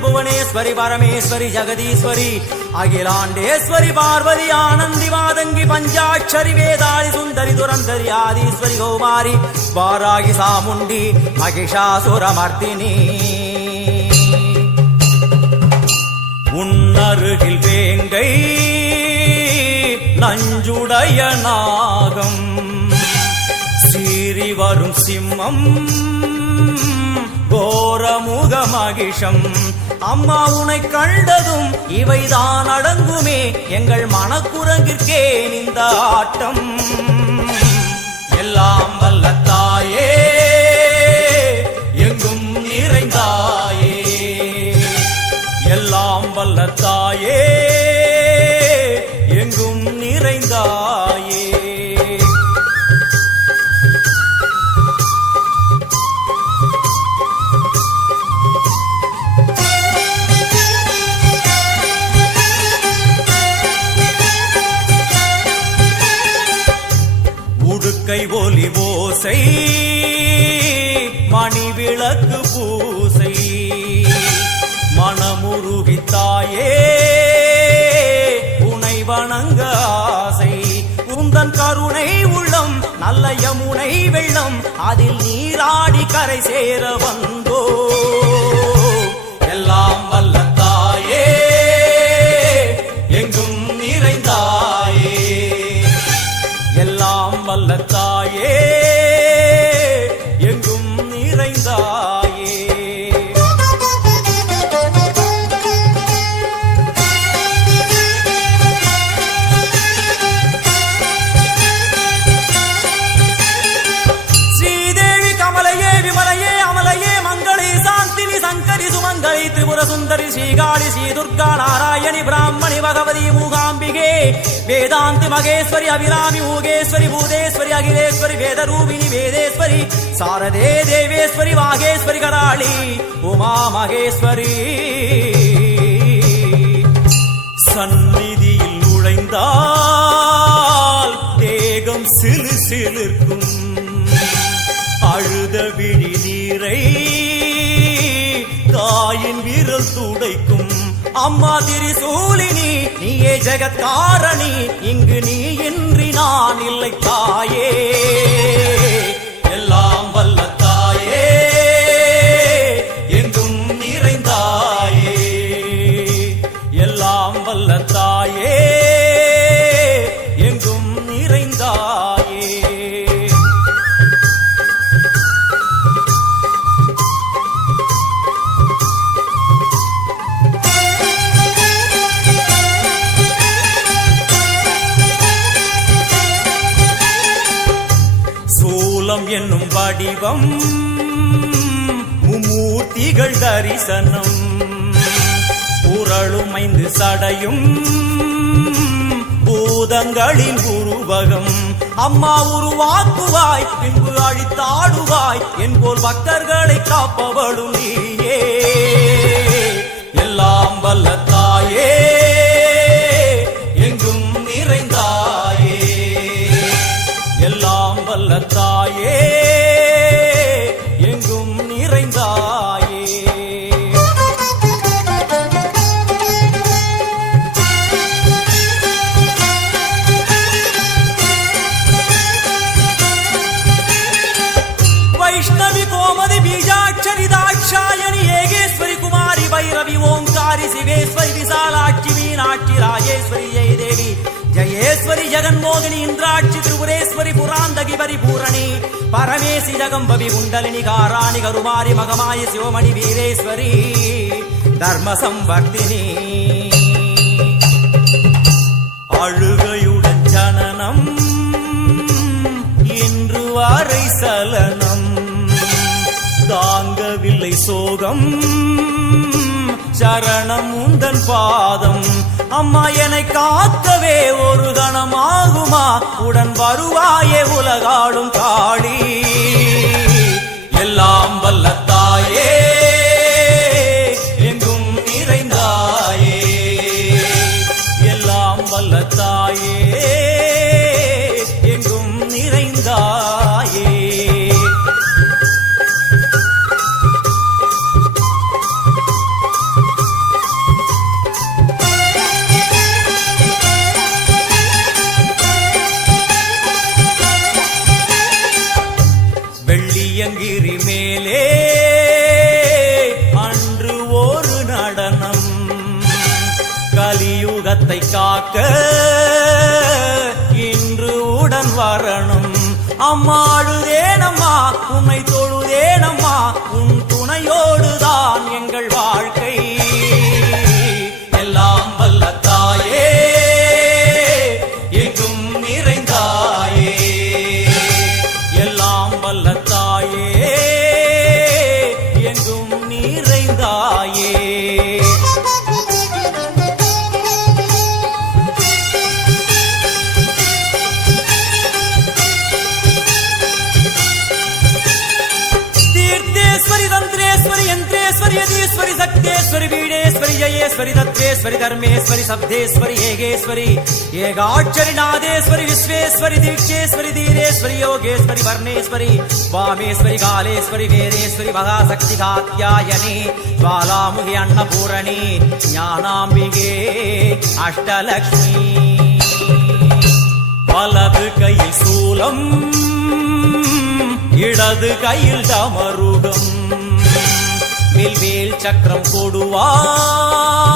भुवनेश्वरी परमेश्वरी जगदीश्वरी अखिलांडेश्वरी पार्वती आनंदी मादंगी पंचाक्षरी वेदाली सुंदरी दुरंधरी आदिश्वरी कौमारी वारागी सामुंडी महिषासुरमर्दिनी உன்னருகில் வேங்கை நஞ்சுடைய நாகம் சீறி வரும் சிம்மம் கோரமுக மகிஷம் அம்மா உனை கண்டதும் இவைதான் அடங்குமே எங்கள் மனக்குரங்கிற்கே இந்த ஆட்டம் எல்லாம் வல்ல தாயே எங்கும் நிறைந்தாயே எல்லாம் வல்ல தாயே எங்கும் நிறைந்தாயே உடுக்கை ஒலி ஓசை மணி விளக்கு பூசை மனமுருகித்தாயே உனை வணங்க ஆசை உந்தன் கருணை உள்ளம் நல்ல யமுனை வெள்ளம் அதில் நீராடி கரை சேர வந்தோ எல்லாம் வல்ல தாயே எங்கும் நிறைந்தாயே எல்லாம் வல்ல தாயே எங்கும் நிறைந்தாயே ஸ்ரீதேவி கமலையே விமலையே அமலையே மங்களே சாந்தினி சங்கரி சுமங்கலி திரிபுர சுந்தரி ஸ்ரீகாளி ஸ்ரீ துர்கா நாராயணி பிராமணி பகவதி மூகாம்பிகே வேதாந்தி மகேஸ்வரி அபிராமி ஊகேஸ்வரி பூதேஸ்வரி அகிலேஸ்வரி வேதரூபிணி வேதேஸ்வரி சாரதே தேவேஸ்வரி வாகேஸ்வரி கராளி உமா மகேஸ்வரி. சந்நிதியில் நுழைந்தால் தேகம் சிலு சிலிர்க்கும், அழுத விழி நீரை தாயின் விரல் துடைக்கும். அம்மா திரிசூலினி நீயே ஜெகத்காரணி, இங்கு நீ இன்றி நான் இல்லை தாயே. எல்லாம் வல்ல தாயே எங்கும் நிறைந்தாயே, எல்லாம் வல்ல தாயே எங்கும் நிறைந்தாயே. என்னும் வடிவம் மும்மூர்த்திகள் தரிசனம், உரளும் 5 சடையும் பூதங்களின் உருவகம். அம்மா உருவாக்குவாய் பின்பு அழித்தாடுவாய், என்போல் பக்தர்களை காப்பவளும் நீயே. எல்லாம் வல்ல தாயே எங்கும் நிறைந்தாயே, எல்லாம் வல்ல தாயே எங்கும் நிறைந்தாயே. வைஷ்ணவி கோமதி பீஜாட்சரி தாட்சாயணி ஏகேஸ்வரி குமாரி பைரவி ஓங்காரி சிவேஸ்வரி விசாலாட்சி மீனாட்சி ராஜேஸ்வரி ஜெயதேவி ஜயேஸ்வரி ஜெகன்மோகினி இந்திராட்சி திரிபுரேஸ்வரி புராந்தகி பரிபூரணி பரமேசி ஜகம்பவி குண்டலினி காராணி கருமாரி மகமாயி சிவமணி வீரேஸ்வரி தர்ம சம்வர்த்தினி. அழுகையுடன் ஜனனம் இன்று வரை சலனம், தாங்கவில்லை சோகம் சரணம் உந்தன் பாதம். அம்மா என்னை காக்கவே ஒரு கணமாகுமா, உடன் வருவாயே உலகாடும் காளி. எல்லாம் வல்ல தாயே எங்கும் நிறைந்தாயே, எல்லாம் வல்ல தாயே எங்கும் நிறைந்தாயே. வெள்ளியங்கிரி மேலே அன்று ஒரு நடனம், கலியுகத்தை காக்க இன்று உடன் வரணும். அம்மாடுதேனம்மா உன்னை தொழுதேனம்மா, உன் துணையோடுதான் எங்கள் வாழ்க்கை. எல்லாம் வல்ல தாயே எங்கும் நிறைந்தாயே, எல்லாம் வல்ல தாயே எங்கும் நிறைந்தாயே. தீர்த்தேஸ்வரி தந்திரேஸ்வரி யந்திரேஸ்வரி யதீஸ்வரி சக்தேஸ்வரி வீடேஸ்வரி ஜயேஸ்வரி தத்வேஸ்வரி தர்மேஸ்வரி சப்தேஸ்வரி ஏகேஸ்வரி ஏகாட்சரி நாதேஸ்வரி விஸ்வேஸ்வரி தீட்சேஸ்வரி தீரேஸ்வரி யோகேஸ்வரி வர்ணேஸ்வரி வாமேஸ்வரி காலேஸ்வரி வேதேஸ்வரி மகாசக்தி காத்யாயனி ஜ்வாலாமுகி அன்னபூரணி ஞானாம்பிகே அஷ்டலக்ஷ்மி. வலது கையில் சூலம் இடது கையில் டமருகம், வில்வேல் சக்கரம் கொடுவாள்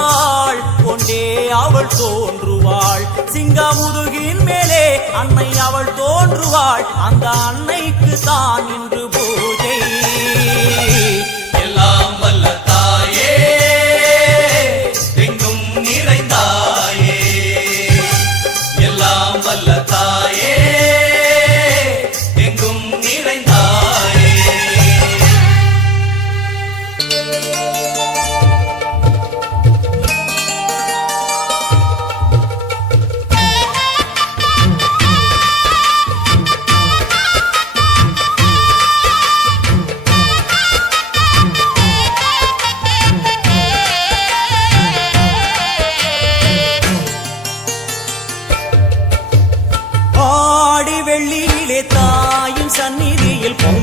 கொண்டே அவள் தோன்றுவாள். சிங்கமுதுகின் மேலே அன்னை அவள் தோன்றுவாள், அந்த அன்னைக்கு தான் இன்று பூஜை. எல்லாம் வல்ல தாயே எங்கும் நிறைந்தாயே, எல்லாம் வல்ல தாயே எங்கும் நிறைந்தாயே.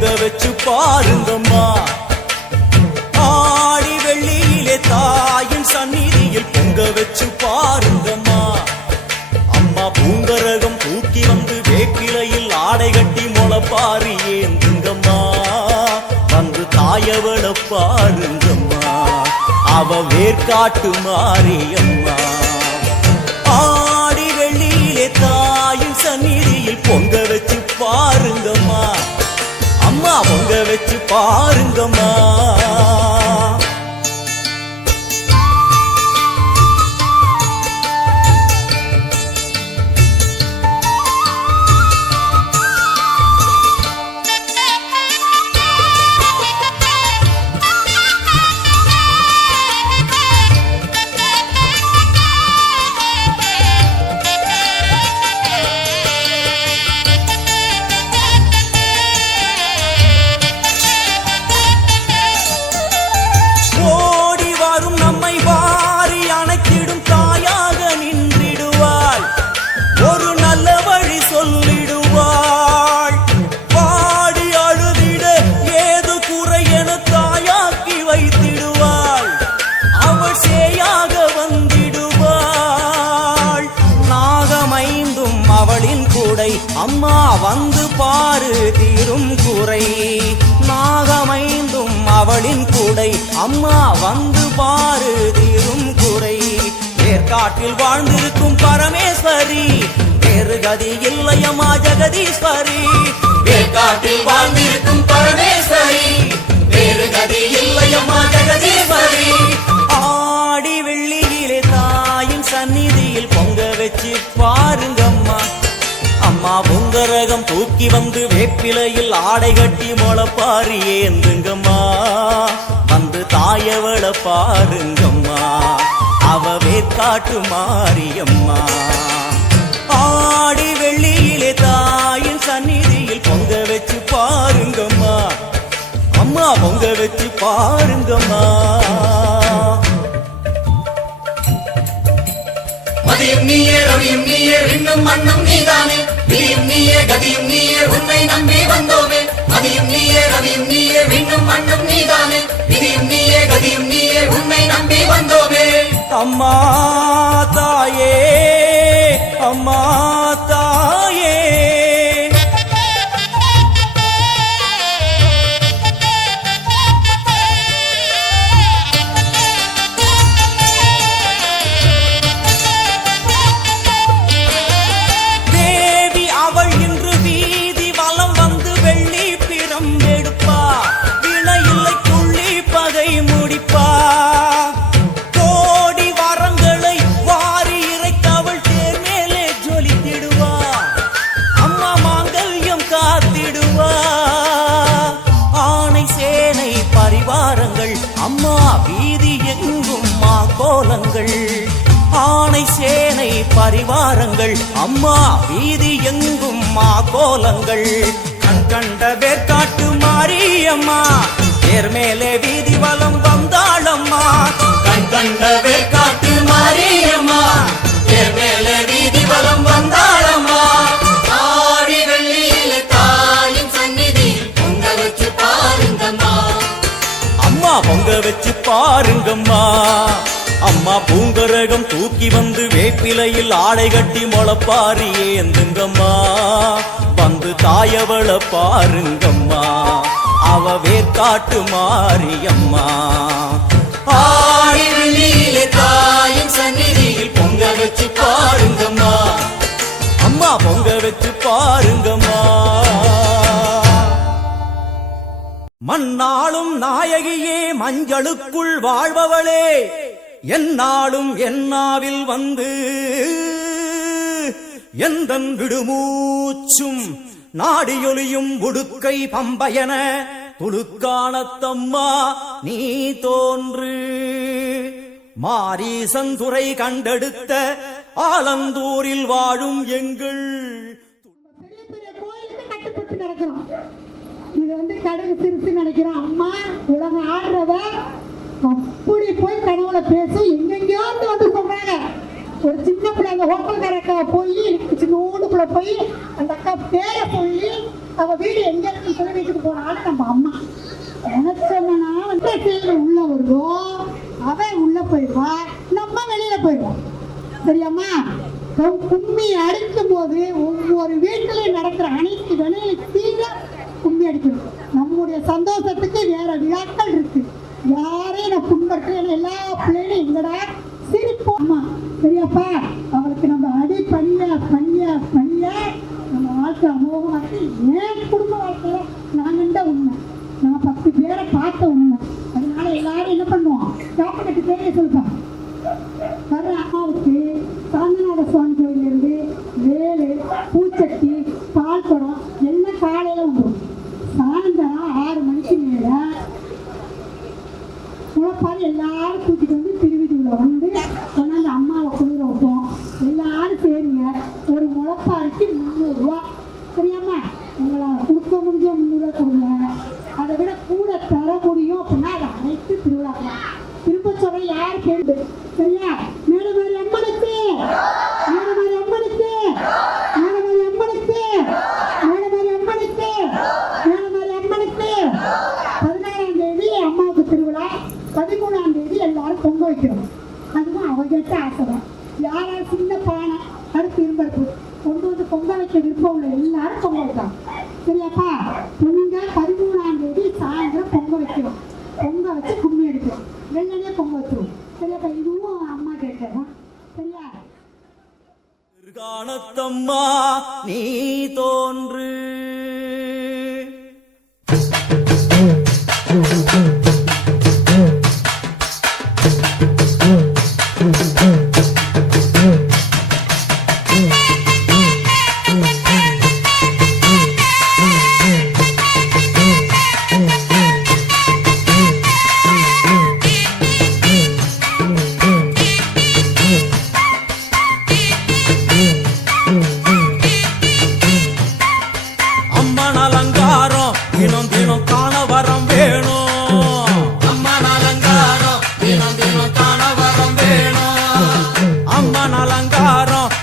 பொங்க வச்சு பாருங்கம்மா. ஆடி வெள்ளியிலே தாயின் சந்நிதியில் பொங்க வச்சு பாருங்கம்மா. அம்மா பூங்கரகம் தூக்கி வந்து வேப்பிலையில் ஆடை கட்டி முளைப்பாரி ஏந்துங்கம்மா. வந்து தாயவள பாருங்கம்மா, அவ வேர்க்காட்டு மாரியம்மா. ஆடி வெள்ளியிலே தாயின் சந்நிதியில் பொங்க வச்சு பாருங்கம்மா. அம்மா பொங்க வச்சு பாருங்கம்மா. அம்மா வந்து பாரு தீரும் குறை. நாகமைந்தும் அவளின் கூடை. அம்மா வந்து பாரு தீரும் குறை. வேர்க்காட்டில் வாழ்ந்திருக்கும் பரமேஸ்வரி, வேறு கதி இல்லையம்மா ஜெகதீஸ்வரி. வேர்க்காட்டில் வாழ்ந்திருக்கும் பரமேஸ்வரி, வேறு கதி இல்லையம்மா ஜெகதீஸ்வரி. ஆடி வெள்ளியிலே தாயின் சந்நிதியில் பொங்க வச்சு பாருங்கம்மா. அம்மா பொங்கரகம் தூக்கி வந்து வேப்பிலையில் ஆடை கட்டி முளைப்பாரி ஏந்துங்கம்மா. வந்து தாயவள பாருங்கம்மா, அவ வேர்க்காட்டு மாரியம்மா. ஆடி வெள்ளியிலே தாயின் சந்நிதியில் பொங்க வச்சு பாருங்கம்மா. அம்மா பொங்க வச்சு பாருங்கம்மா. மதியும் நீயே ரவியும் நீயே விண்ணும் மண்ணும் நீதானே. விதியும் நீயே கதியும் நீயே உன்னை நம்பி வந்தோமே. மதியும் நீயே ரவியும் நீயே விண்ணும் மண்ணும் நீதானே. விதியும் நீயே கதியும் நீயே உன்னை நம்பி வந்தோமே. அம்மா தாயே, அம்மா தாயே, அம்மா வீதி எங்கும் மா கோலங்கள். ஆணை சேனை பரிவாரங்கள். அம்மா வீதி எங்கும் மா கோலங்கள். கண் கண்ட வேர்க்காட்டு மாரியம்மா, தேர் மேலே வீதி வலம் வந்தாளம்மா. கண் கண்ட வேர்க்காட்டு மாரியம்மா, தேர் மேலே வீதி வலம் வந்தாளம்மா. ஆடி வெள்ளியில தாயின் சந்நிதியில் பொங்க வச்சு பாருங்கம்மா. அம்மா பொங்க வச்சு பாருங்கம்மா. அம்மா பூங்கரகம் தூக்கி வந்து வேப்பிலையில் ஆடை கட்டி முளைப்பாரி ஏந்துங்கம்மா. வந்து தாயவள பாருங்கம்மா, அவ வேர்க்காட்டு மாரியம்மா. ஆடி வெள்ளியில தாயின் சந்நிதியில் பொங்க வச்சு பாருங்கம்மா. அம்மா பொங்க வச்சு பாருங்கம்மா. மண்ணாளும் நாயகியே, மஞ்சளுக்குள் வாழ்பவளே, என்னாலும் என்னாவில் வந்து எந்தன் விடுமூச்சும் நாடியொலியும் உடுக்கை பம்பயன துளுக்கானத்தம்மா நீ தோன்று. மாரீசந்துறை கண்டெடுத்த ஆலந்தூரில் வாழும் எங்கள் இது கடகு சிரிச்சு நினைக்கிறோம். அம்மா உலகம் ஆடுறவ அப்படி போய் கனவுல பேசும். எங்கெங்கயோ வந்து சொல்றாங்க. ஒரு சின்ன பிள்ளை அந்த ஹோட்டல்கார அக்கா போய் சின்னோண்டுக்குள்ள போய் அந்த அக்கா பேரை சொல்லி அவ வீடு எங்க இருக்குன்னு சொல்லி வீட்டுக்கு போனாலும் நம்ம அம்மா நினைச்சோம்னா வந்து செயல் உள்ள வருவோம், அவன் உள்ள போயிடுவா, நம்ம வெளியில போயிடுவோம். சரியாம்மா? கும்மி அடிக்கும் போது ஒவ்வொரு வீட்டிலையும் நடக்கிற அனைத்து வேலையிலும் தீர கும்மி அடிக்கணும். நம்முடைய சந்தோஷத்துக்கு வேற விழாக்கள் இருக்கு. யாரையும் நான் புண்படுத்துறேன், எல்லா பிள்ளைகளும் எங்கடா சிரிப்போம்மா. சரியாப்பா? அவளுக்கு நம்ம அடி பணிய பணிய பணிய நம்ம வாழ்க்கை அமோகமாக்கி ஏன் குடும்ப வாழ்க்கையில நான் கண்ட உண்மை, நான் 10 பேரை பார்த்த உண்மை. அதனால எல்லாரும் என்ன பண்ணுவோம், காப்பு கட்டி பேரைய சொல்லுவாங்க. வர்ற அம்மாவுக்கு சாந்தநாத சுவாமி கோயிலிருந்து வேலு, பூச்சட்டி, பால் குடம் எல்லாம் காலையில வந்துடும். சாயந்தரம் 6 மணிக்கு மேல முளைப்பால் எல்லாரும் கூட்டிட்டு வந்து திருவிதியில வந்து கொண்டாந்து அம்மாவை குளிர வைப்போம். எல்லாரும் சேருங்க. ஒரு முளைப்பாருக்கு 300 ரூபா. சரியாம்மா? உங்களால் கொடுக்க முடிஞ்ச 300 ரூபா கொடுங்க. அதை விட கூட தர முடியும் அப்படின்னா அதை அனைத்து திருவிழாக்கலாம். திரும்ப சொல்ல யார் கேள்வி? சரியா? மேலமாரி அம்மனுக்கு, மேலமாரி அம்மனுக்கு, மேலமாரி அம்மனுக்கு, மேலமாரி அம்மனுக்கு, மேலமாரி அம்மனுக்கு. 16ஆம் தேதி அம்மாவுக்கு திருவிழா, 13ஆம் தேதி எல்லாரும் பொங்க வைக்கிறோம். அதுவும் அவ கேட்ட ஆசைதான். யாராவது சின்ன பானை அடுத்து இரும்பருப்பு கொண்டு வந்து பொங்க வைக்க விருப்பம் உள்ள எல்லாரும் பொங்க வைக்கலாம். சரியாப்பா? பொங்க 13ஆம் தேதி சாயந்தரம் பொங்க வைக்கிறோம். பொங்க வச்சு கும்மி எடுக்கிறோம். வெள்ளனே பொங்க வச்சிருவோம். சரியாப்பா? இதுவும் அம்மா கேட்கறதான். சரியா? காணத்தம்மா நீ தோன்று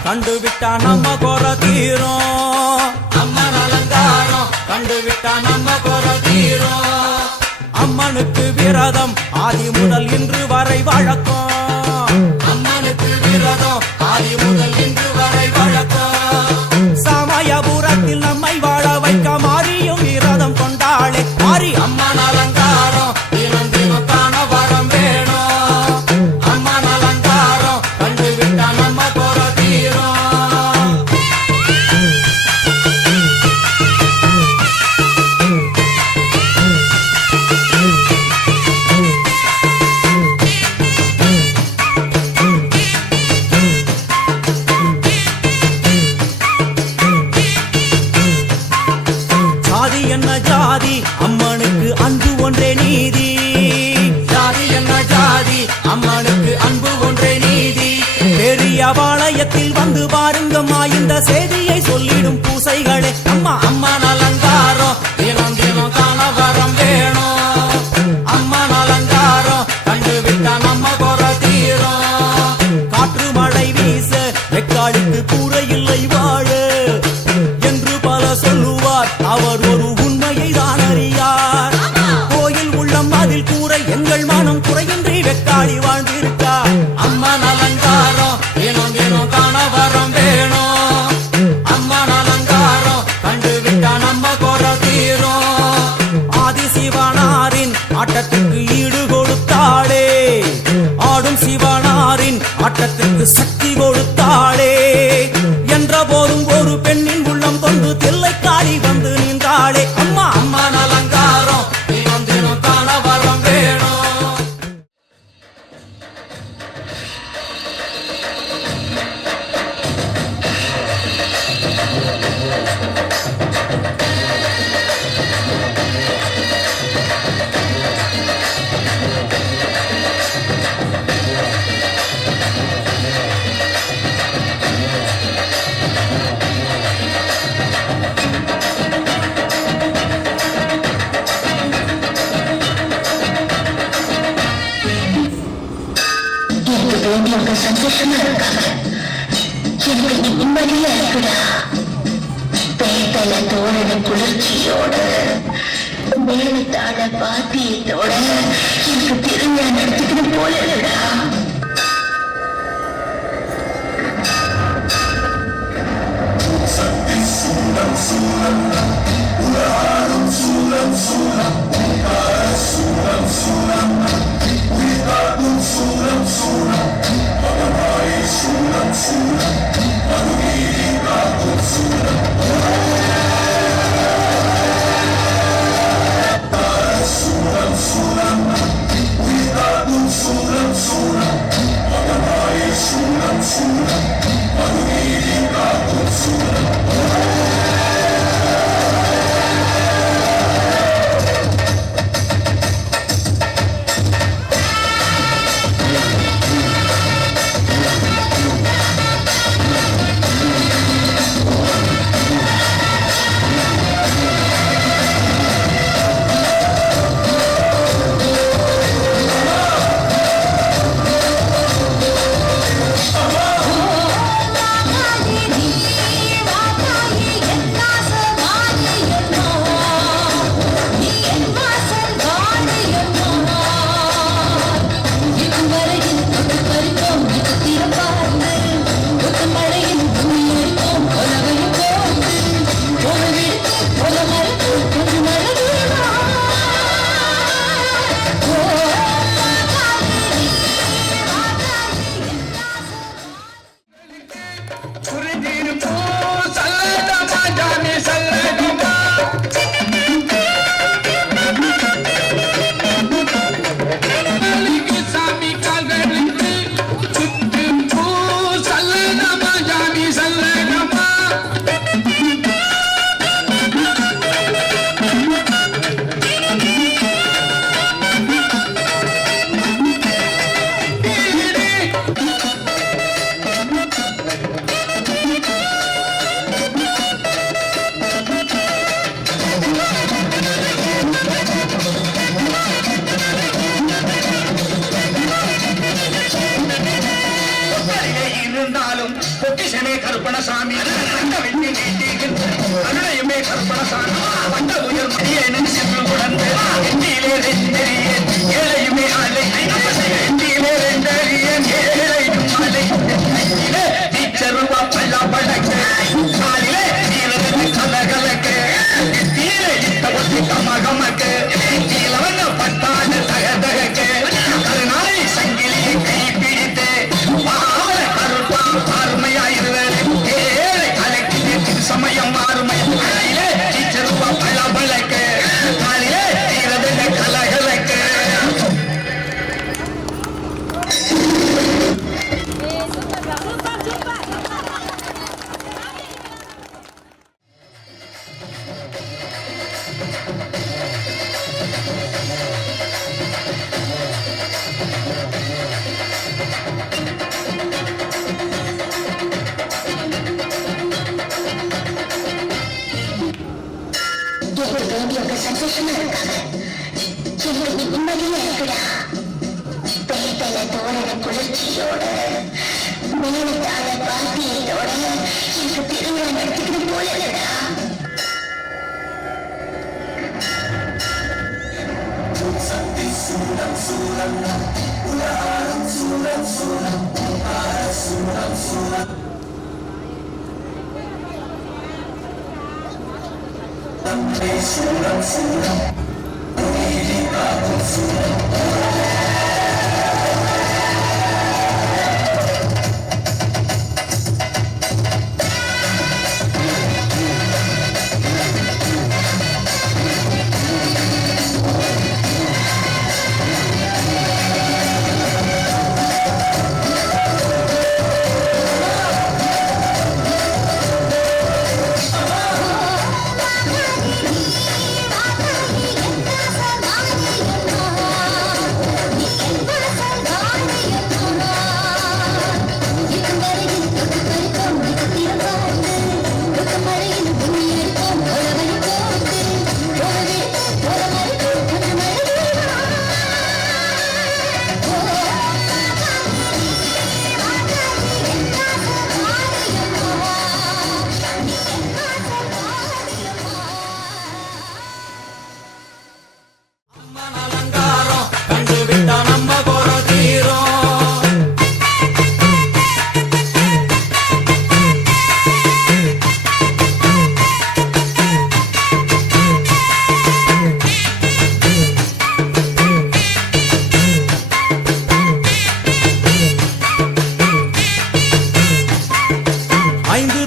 கண்டுவிட்டா நம்ம குறை தீரும். அம்மன் அலங்காரம் கண்டுவிட்டா நம்ம குறை தீரும். அம்மனுக்கு விரதம் ஆதி முதல் இன்று வரை வழக்கம். அம்மனுக்கு விரதம் ஆதி முதல் இன்று வரை வழக்கம். சமயபுரத்தில் நம்மை வாழ வைக்க மாறியும் விரதம் கொண்டாளே மாறி. அம்மன் அலங்காரம் தினம் தினம் காண வரம் வேணும். அம்மன் அலங்காரம் கண்டுவிட்டா நம்ம குறை தீரும். ஜாதி என்ன ஜாதி, அம்மனுக்கு அன்பு ஒன்றே நீதி. ஜாதி என்ன ஜாதி, அம்மனுக்கு அன்பு ஒன்றே நீதி. பெரிய பாளையத்தில் வந்து பாருங்கம்மா, இந்த செய்தியை சொல்லிடும் பூசைகளே. அம்மா அம்மன் அலங்காரம் தினம் தினம் காண வரம் வேணும். அம்மன் அலங்காரம் கண்டுவிட்டா நம்ம குறை தீரும். காற்று மழை வீச வெக்காளிக்கு கூரை இல்லை வாழ என்று பல சொல்லுவார். அவர் ஒரு உண்மையை தான் அறியார். கோயில் உள்ளம் அதில் கூரை எங்கள் மனம் குறையின்றி வெக்காளி வாழ்ந்திருக்கார். அம்மன் அலங்காரம் தினம் தினம் காண வரம் வேணும். அம்மன் அலங்காரம் கண்டுவிட்டா நம்ம குறை தீரும். ஆதிசிவனாரின் ஆட்டத்துக்கு ஈடு கொடுத்தாளே, ஆடும் சிவனாரின் ஆட்டத்துக்கு சக்தி கொடுத்தாளே. என்ற போதும் ஒரு பெண்ணின் உள்ளம் கொண்டு தில்லைக்காளி வந்து நின்றாளே. அம்மா அம்மன் அலங்காரம் தினம் தினம் காண வரம் வேணும். வேண்டியவங்க சந்தோஷமா இருக்காங்க. எங்களுக்கு நிம்மதியா இருக்குடா. பேட்டல தோரண குளிர்ச்சியோட மேலத்தாழ பாத்தியத்தோட எனக்கு திருவிழா நடத்திக்கணும் போல இல்லடா. பொக்கிஷமே கருப்பணசாமி அருளையுமே கருப்பணசாமி வந்த உயர் மதியனும் சென்று உடந்து ஏழையுமே அலை ஏழையும் அலை டீச்சருவா பல்லா பழக்கு காலிலே கலகலக்கு தீரை இட்ட கமகமக்கு கீழவங்க பட்டாடு தகதகக்கு கருநாளை சங்கிலியை கை பிடித்து சமயம் மாறுமை டீச்சருவா பல்லா பழக்கு காலிலே கலகலக்கு சந்தோஷமா இருக்காங்க. எனக்கு நிம்மதியா இருக்குடா. பேட்டல தோரண குளிர்ச்சியோட மேலத்தாழ பாத்தியத்தோட எனக்கு திருவிழா நடத்திக்கணும் போல இல்லடா.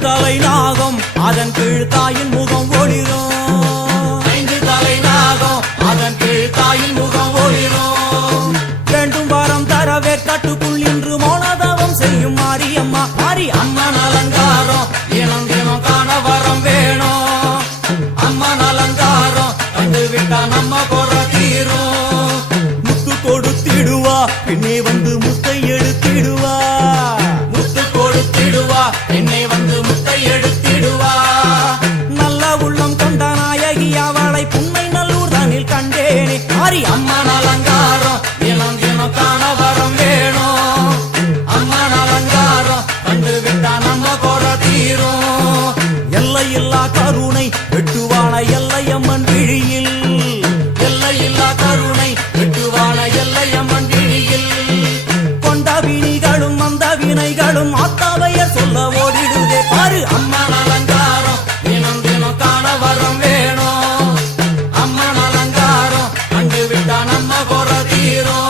தலை நாகம் அதன் கீழ் தாயின் முகம் ஒளிரும் 5 தலை நாகம் அதன் கீழ் தாயின் முகம் ஒளிரும் வேண்டும் வரம் தரவே கட்டுக்குள் இன்று மௌனதவம் செய்யும் மாரியம்மா அம்மன் அலங்காரம் தினம் தினம் காண வரம் வேணும் அம்மன் அலங்காரம் கண்டு விட்டா நம்ம குறை தீரும் முத்து கொடுத்திடுவா பின்னே வந்து முத்தை எடுத்திடுவா முத்து கொடுத்திடுவா என்னை வந்து முத்தை எடுத்திடுவா நல்ல உள்ளம் கொண்ட நாயகி அவளை புன்னை நல்லூர் தனில் கண்டேனே அம்மன் அலங்காரம் தினம் தினம் காண வரம் வேணும் அம்மன் அலங்காரம் கண்டு விட்டா நம்ம குறை தீரும் எல்லையில்லா கருணை வெட்டுவான எல்லையம்மன் விழியில் எல்லையில்லா கருணை வெட்டுவான எல்லையம்மன் விழியில் கொண்ட வினிகளும் அந்த வினைகளும் அத்தாவையர் சொல்ல ஓடிடுதே பாரு அம்மன் அலங்காரம் தினம் தினம் காண வரம் வேணும் அம்மன் அலங்காரம் கண்டு விட்டா நம்ம குறை தீரும்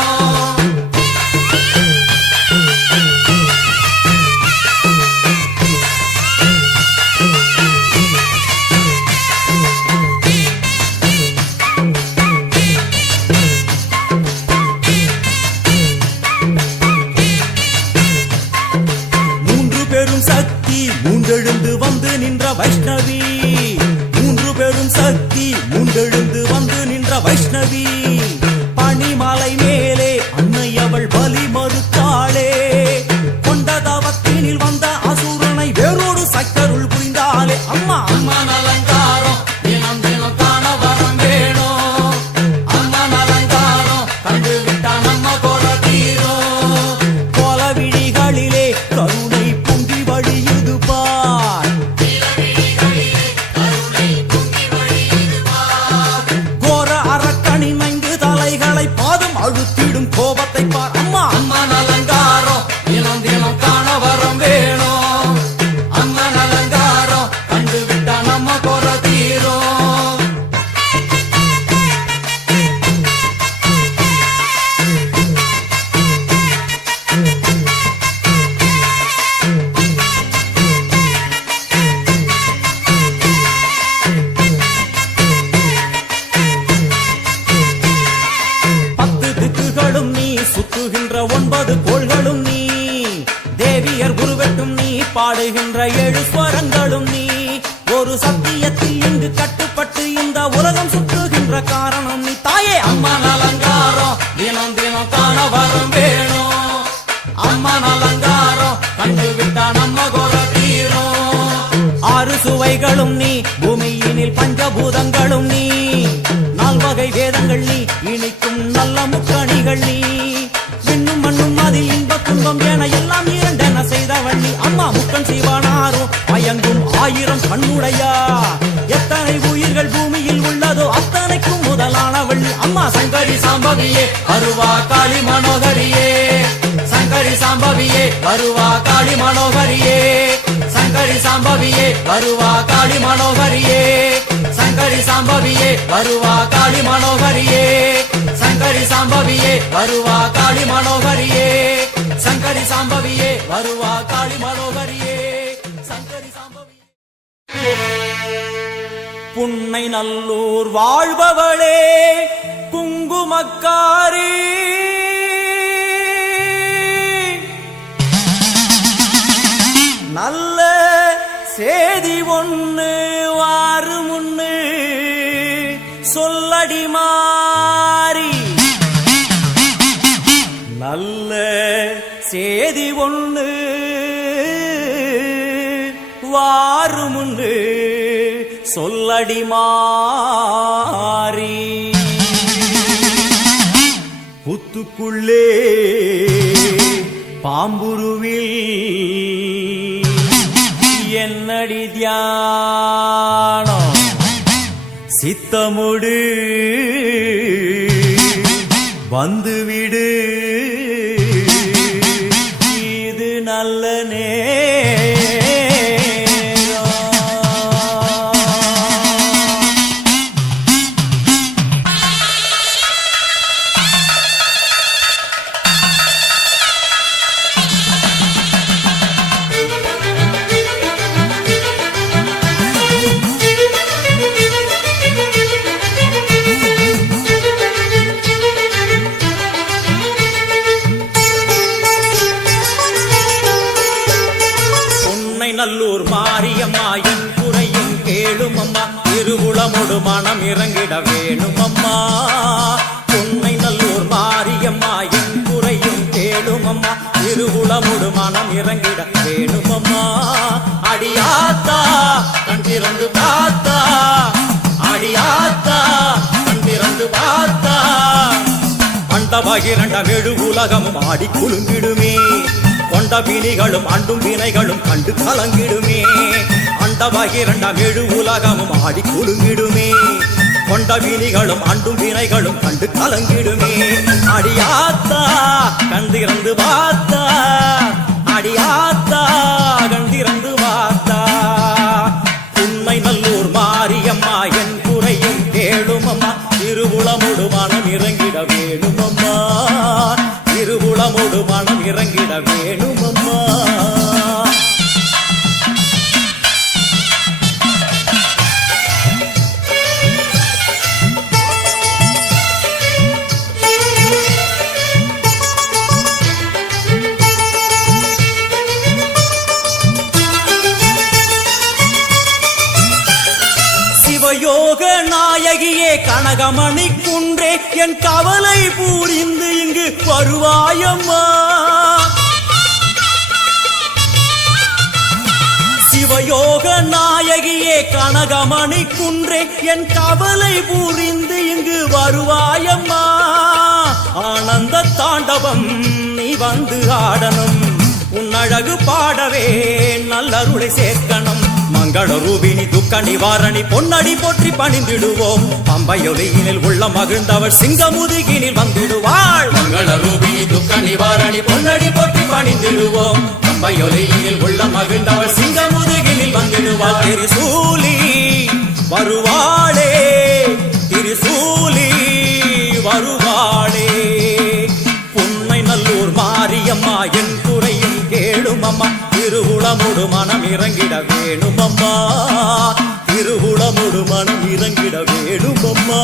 மூன்று பெரும் சக்தி மூன்றெழுந்து வந்து நின்ற வைஷ்ணவி மூன்று பெரும் சக்தி மூன்றெழுந்து வந்து நின்ற வைஷ்ணவி பனிமலை மேலே அன்னை அவள் பலி மறுத்தாளே கொண்ட தவத்தினில் வந்த அசுரனை வேரோடு சக்கருள் புரிந்தாளே அம்மா அம்மன் அலங்காரம் தினம் தினம் காண வரம் வேணும் அம்மன் அலங்காரம் கண்டு விட்டா நம்ம குறை தீரும் கோல விழிகளிலே கருணை பொங்கி வழியுது பார் கோர அரக்கனின் 5 தலைகளை பாதம் அழுத்திடும் கோபத்தை பார் அம்மா அம்மன் அலங்காரம் தினம் தினம் காண வரம் வேணும் அம்மன் அலங்காரம் கண்டு விட்டா நம்ம குறை தீரும் பத்து திக்குகளும் நீ சுத்துகின்ற 9 கோள்களும் நீ தேவியர் குருவெட்டும் நீ பாடுகின்ற 7 ஸ்வரங்களும் நீ ஒரு சத்தியத்தில் இங்கு கட்டுப்பட்டு இந்த உலகம் சுத்துகின்ற காரணம் நீ தாயே அம்மன் அலங்காரம் தினம் தினம் காண வரம் வேணும் அம்மன் அலங்காரம் கண்டு விட்டா நம்ம குறை தீரும் 6 சுவைகளும் நீ பூமியினில் பஞ்சபூதங்களும் நீ 4 வகை வேதங்கள் நீ இனிக்கும் நல்ல முக்கணிகள் நீ விண்ணும் மண்ணும் அதில் இன்ப துன்பம் என எல்லாம் இரண்டென செய்தவள் நீ அம்மா முக்கன் சிவனாரும் மயங்கும் 1000 கண்ணுடையா எத்தனை உயிர்கள் பூமியில் உள்ளதோ அத்தனைக்கும் முதலானவள் நீ அம்மா சங்கரி சாம்பவியே வருவா காளி மனோகரியே சங்கரி சாம்பவியே வருவா காளி மனோகரியே சங்கரி சாம்பவியே வருவா காளி மனோகரியே சங்கரி சாம்பவியே வருவா காளி மனோகரியே சங்கரி சாம்பவியே வருவா காளி மனோகரியே சங்கரி சாம்பவியே வருவா காளி மனோகரியே சங்கரி சாம்பவியே புன்னை நல்லூர் வாழ்பவளே குங்குமக்காரி நல்ல சேதி ஒண்ணு வாரு முன்னு சொல்லடி மாறி நல்ல சேதி ஒண்ணு வாரு முன்னு சொல்லடி மாறி புத்துக்குள்ளே பாம்புருவில் என்னடி தியானம் சித்தமுடு வந்துவிடு இது நல்ல உன்னை நல்லூர் மாரியம்மா என் குறையும் கேளும் அம்மா திருவுளமொடு மனம் இறங்கிட வேணும் அம்மா உன்னை நல்லூர் மாரியம்மா என் குறையும் கேளும் அம்மா திருவுளமொடு மனம் இறங்கிட வேணும் அம்மா அடியாத்தா கண் திறந்து பார்த்தா அடியாத்தா கண் திறந்து பார்த்தா அண்டபகிரண்டம் எழு உலகமும் ஆடி குலுங்கிடுமே கொண்ட வினிகளும் அண்டும் வினைகளும் கண்டு கலங்கிடுமே அண்டபகிரண்டம் எழு உலகமும் ஆடி குலுங்கிடுமே கொண்ட வினிகளும் அண்டும் வினைகளும் கண்டு கலங்கிடுமே அடியாத்தா கண் திறந்து பார்த்தா அடியாத்தா கண் திறந்து பார்த்தா உன்னை நல்லூர் மாரியம்மா என் குறையும் கேளும் அம்மா திருவுளமொடு மனம் இறங்கிட வேணும் அம்மா திருவுளமொடு மனம் இறங்கிட வேணும் அம்மா சிவயோக நாயகியே கனகமணி குன்றே என் கவலை பூரிந்து இங்கு வருவாயம்மா சிவயோக நாயகியே கனகமணி குன்றே என் கவலை பூரிந்து இங்கு வருவாயம்மா ஆனந்த தாண்டவம் நீ வந்து ஆடணும் உன் அழகு பாடவே நல்லருளை சேர்க்கணும் மங்கள ரூபினி துக்க நிவாரணி பொன்னடி போற்றி பணிந்திடுவோம் பம்பையொலியினில் உள்ள மகிழ்ந்தவர் சிங்கமுதுகினில் வந்திடுவாள் மங்கள ரூபினி துக்க நிவாரணி பொன்னடி போற்றி பணிந்திடுவோம் பம்பையொலியினில் உள்ள மகிழ்ந்தவர் சிங்கமுதுகினில் வந்திடுவாள் திரிசூலி வருவாளே திரிசூலி வருவாளே உன்னை நல்லூர் மாரியம்மா என் குறையும் கேளும் அம்மா திருவுளமொடு மனம் இறங்கிட வேணும் அம்மா திருவுளமொடு மனம் இறங்கிட வேணும் அம்மா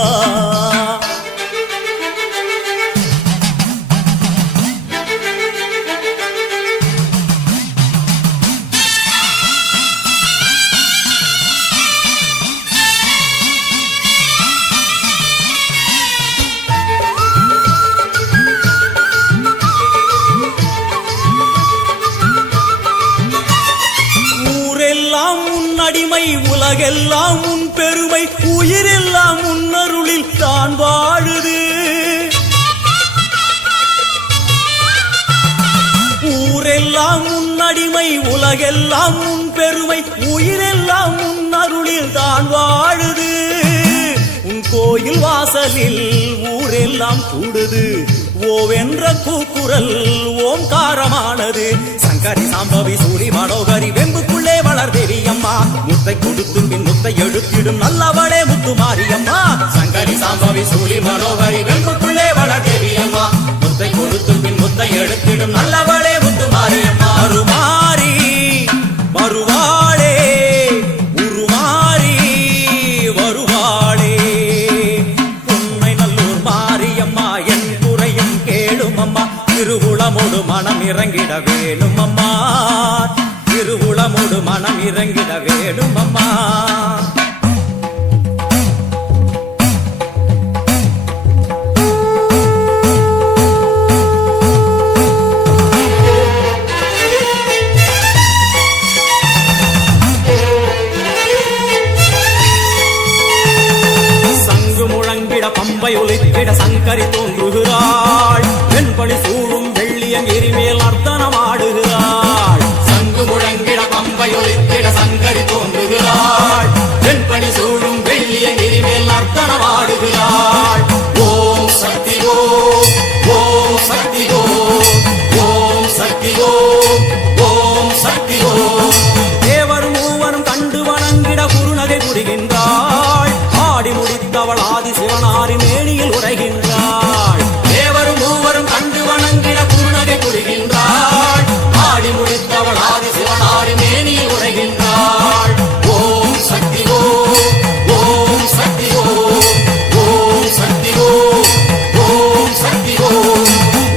அடிமை உலகெல்லாம் உன் பெருமை உயிரெல்லாம் உன்னருளில் தான் வாழுது ஊரெல்லாம் உன் அடிமை உலகெல்லாம் உன் பெருமை உயிரெல்லாம் உன்னருளில் தான் வாழுது உன் கோயில் வாசலில் ஊரெல்லாம் கூடுது ஓவென்ற கூக்குரல் ஓம்காரமானது சங்கரி சாம்பவி சூரி மனோகரி வெம்புக்குள்ளே வளர்தேவி அம்மா முத்தை கொடுத்தும் பின் முத்தை எடுத்திடும் நல்லவளே முத்து மாரியம்மா சங்கரி சாம்பவி சூரி மனோகரி வெம்புக்குள்ளே வளர்தேவி அம்மா முத்தை கொடுத்தும் பின் முத்தை எடுத்திடும் நல்லவளே முத்து மாரியம்மா அருமாரி வருவாளே உருமாறி வருவாளே உன்னை நல்லூர் மாரியம்மா என் குறையும் கேளும் அம்மா திருவுளமொடு மனம் இறங்கிட வேணும் அம்மா திருவுளமொடு மனம் இறங்கிட வேணும் அம்மா சங்கு முழங்கிட பம்பை ஒலித்திட சங்கரி தோன்றுகிறாள் வெண்பணி சூடும் வெள்ளியன் எரிமேல் நர்த்தனமாடுகிறாள் சங்கு முழங்கிட பம்பை ஒலித்திட சங்கரி தோன்றுகிறாள் வெண்பணி சூடும் வெள்ளியன் எரிமேல் நர்த்தனமாடுகிறாள் ஓம் சக்தி ஓம் சக்தி ஓம் சக்தி ஓம் சக்தி தேவரும் மூவரும் கண்டு வணங்கிட குருநகை புரிகின்றாள் ஆடி முடித்தவள் ஆதி சிவனாரி மேனியில் உரைகின்றாள் தேவரும் மூவரும் கண்டு வணங்கிட குருநகை புரிகின்றாள் ஆடி முடித்தவள் ஆதி சிவனாரி மேனியில் உரைகின்றாள் ஓம் சக்தி ஓம் சக்தி ஓம் சக்தி ஓம் சக்தி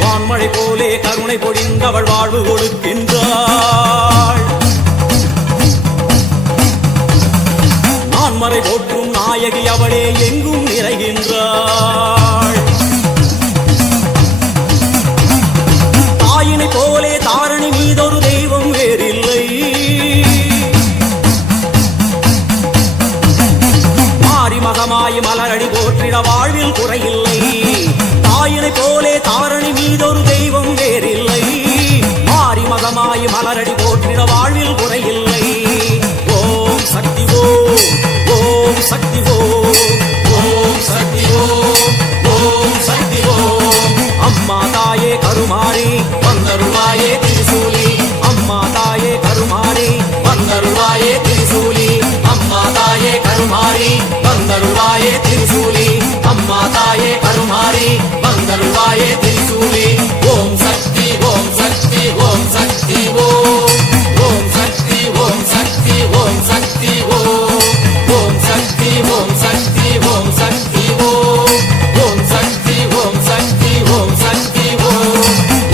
வான்மழை போலே கருணை பொழிந்தவள் வாழ்வு கொடுக்கின்றாள் நான்மறை போற்றும் நாயகி அவளே எங்கும் நிறைகின்றாள். தாயினை போலே தாரணி மீதொரு தெய்வம் வேறில்லை. மாறி மகமாய் மலரடி போற்றிட வாழ்வில் குறையில்லை. தாயினை போலே தாரணி மீதொரு தெய்வம் வேறில்லை. மாறி மகமாய் மலரடி போற்றிட வாழ்வில் குறையில்லை. ஓம் சக்தி ஓம், ஓம் சக்தி ஓம், ஓம் சக்தி ஓம், ஓம் சக்தி ஓம். அம்மா தாயே கருமாரி வந்தருள்வாயே திரிசூலி. அம்மா தாயே கருமாரி வந்தருள்வாயே திரிசூலி. அம்மா தாயே கருமாரி வந்தருள்வாயே திரிசூலி. அம்மா தாயே கருமாரி வந்தருள்வாயே திரிசூலி. ஓம் சக்தி ஓம் சக்தி ஓம் சக்தி ஓம், ஓம் சக்தி ஓம் சக்தி ஓம் சக்தி ஓம், ஓம் சக்தி ஓம் சக்தி ஓம் சக்தி ஓம், ஓம் சக்தி ஓம் சக்தி ஓம் சக்தி ஓம்,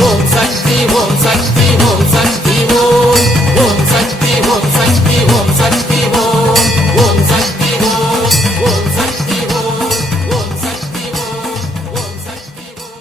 ஓம் சக்தி ஓம் சக்தி ஓம் சக்தி ஓம், ஓம் சக்தி ஓம் சக்தி ஓம் சக்தி ஓம், ஓம் சக்தி ஓம், ஓம் சக்தி ஓம், ஓம் சக்தி ஓம், ஓம் சக்தி ஓம்.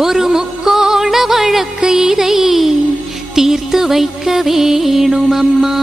ஒரு முக்கோண வழக்கு இதை தீர்த்து வைக்க வேணும் அம்மா.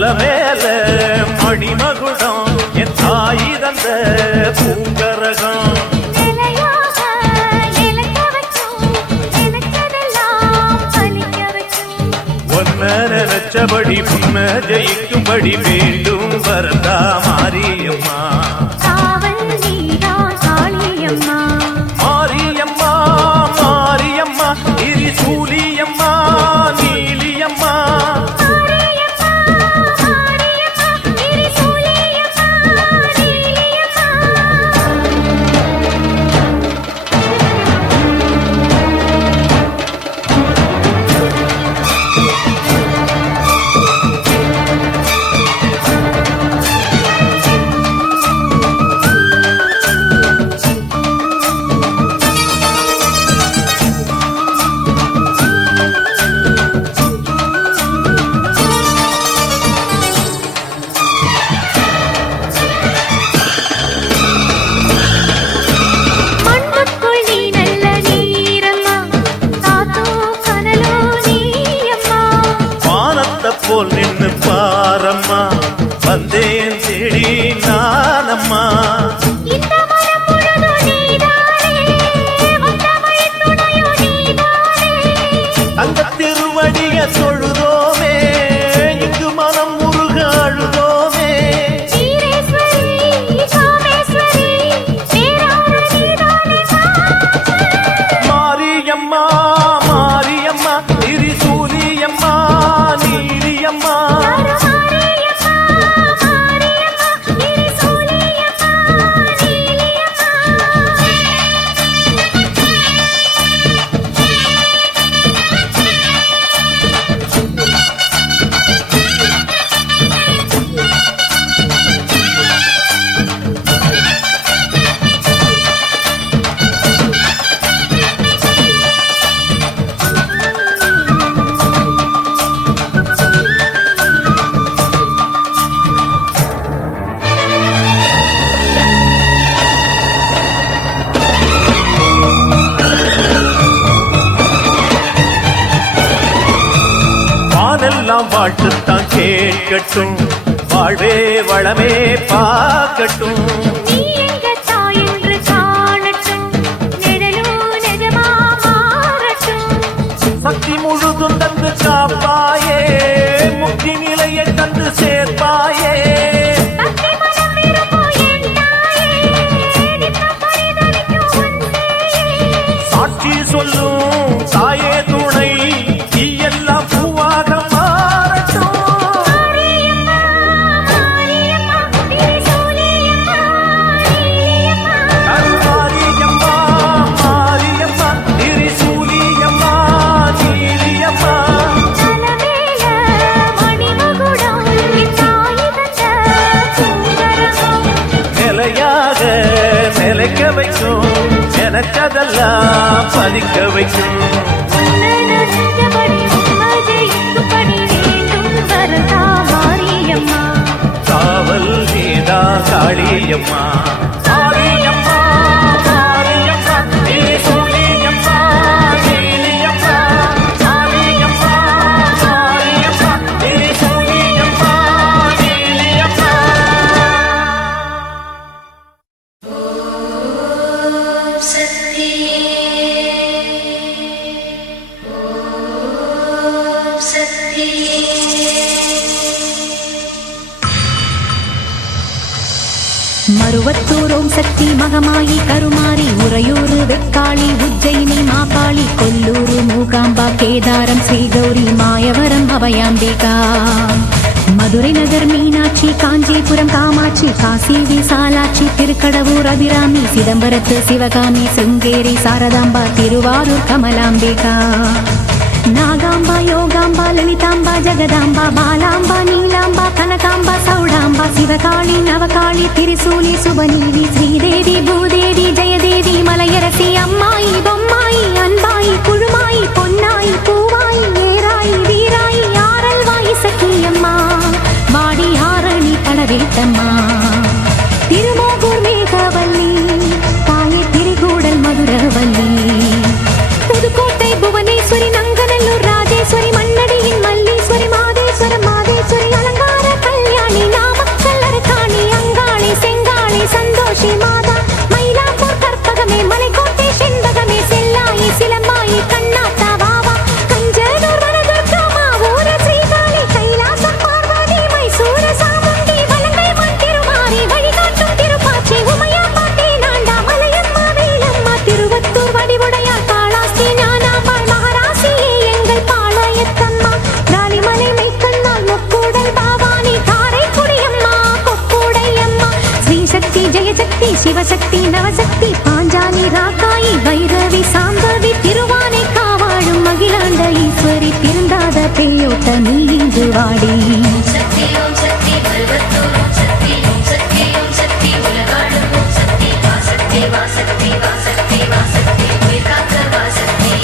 மலமேல மணிமகுடம் என் தாய் தந்த பூங்கரகம் ஒன்ன நினைச்சபடி புன்ன ஜெயிக்கும்படி வேண்டும் வரதா மாரியம்மா மாரியம்மா மாரியம்மா திரிசூலியம்மா நீலியம்மா போல் நின்னு பாரம்மா வந்தேன் தேடி நானம்மா அந்த திருவடிய தொழுதோமே இங்கு மனம் முருக அழுதோமே மாரியம்மா மாரியம்மா திரிசூலியம்மா நீலியம்மா வானெல்லாம் வாழ்த்துத்தான் கேட்கட்டும் வாழ்வே வளமே பார்க்கட்டும் சக்தி முழுதும் தந்து காப்பாயே முக்தி நிலையை தந்து சேர்ப்பாயே சாட்சி சொல்லும் தாயே துணை எல்லாம் பூவாக மாறட்டும் மாரியம்மா மாரியம்மா திரிசூலியம்மா நீலியம்மா நிலையாக நிலைக்க வைக்கும் எனக்கதெல்லாம் பதிக்க வைக்கும் காவல் நீதா காளியம்மா மாரியம்மா மாரியம்மா திரிசூலியம்மா நீலியம்மா மாரியம்மா மாரியம்மா திரிசூலியம்மா நீலியம்மா மருவத்தூர் ஓம் சக்தி மகமாயி கருமாரி உறையூர் வெக்காளி உஜ்ஜயினி மாகாளி கொல்லூர் மூகாம்பா கேதாரம் ஸ்ரீகௌரி மாயவரம் அபயாம்பிகா மதுரை நகர் மீனாட்சி காஞ்சிபுரம் காமாட்சி காசி விசாலாட்சி திருக்கடவூர் அபிராமி சிதம்பரத்து சிவகாமி சிருங்கேரி சாரதாம்பா திருவாரூர் கமலாம்பிகா நாகாம்பா யோகாம்பா லலிதாம்பா ஜெகதாம்பா பாலாம்பா நீலாம்பா கனகாம்பா சௌடாம்பா சிவகாளி நவகாளி திரிசூலி சுபநீதி ஸ்ரீதேவி பூதேவி ஜெயதேவி மலையரசி அம்மாயி பொம்மாயி அன்பாயி குழுமாயி பொன்னாயி பூவாயி ஏராயி வீராயி ஆரல்வாயி சக்கியம்மா வாடி ஆரணி படவேட்டம்மா திருமோகூர் மேகவல்லி தாயே திரிகூடல் மதுரவல்லி புதுக்கோட்டை புவனேஸ்வரி நங்கநல்லூர் ராஜேஸ்வரி மண்ணடியின் மல்லீஸ்வரி மாதேஸ்வரம் மாதேஸ்வரி அலங்கார காட்ட நீ இங்கு வாடி. சக்தி ஓம் சக்தி பருவத்தூர் ஓம் சக்தி ஓம் சக்தி ஓம் சக்தி உலகாடும் ஓம் சக்தி வாசக்தி வாசக்தி வாசக்தி வாசக்தி உயிர் காக்க வாசக்தி.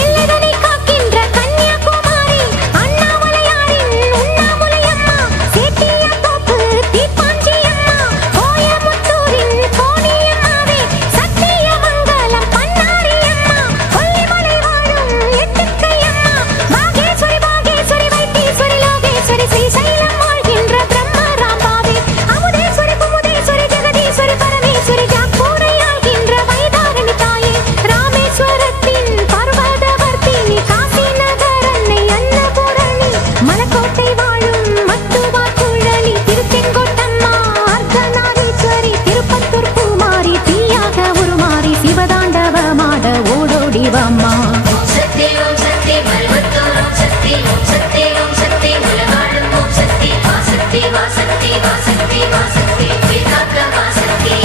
எல்லைதனை காக்கின்ற கன்னியாகுமரி அண்ணாமலையாரின் உண்ணாமுலையம்மா, சேத்தியாத்தோப்பு தீப்பாஞ்சியம்மா, கோயமுத்தூரின் கோணியம்மாவே, சத்தியமங்கலம் பன்னாரியம்மா, கொல்லிமலை வாழும் எட்டுக்கையம்மா, பாகேஸ்வரி பாகேஸ்வரி வைத்தீஸ்வரி லோகேஸ்வரி ஸ்ரீசைலம் வாழ்கின்ற பிரம்மராம்பாவே, அமுதேஸ்வரி குமுதேஸ்வரி ஜெகதீஸ்வரி பரமேஸ்வரி ஜாப்பூரை ஆள்கின்ற வைதாரணி தாயே, ராமேஸ்வரத்தின் பர்வதவர்த்தினி காசி நகர் அன்னை அன்னபூரணி, மலக்கோட்டை வாழும் மட்டுவா குழலி திருச்செங்கோட்டம்மா அர்த்தநாரீஸ்வரி, திருப்பத்தூர் பூமாரி தீயாக உருமாறி சிவதாண்டவமாட ஓடோடி வாம்மா. ஓம் சக்தி ஓம் சக்தி பருவத்தூர் ஓம் சக்தி ஓம் சக்தி ஓம் சக்தி உலகாடும் ஓம் சக்தி வாசக்தி வாசக்தி வாசக்தி வாசக்தி உயிர் காக்க வாசக்தி.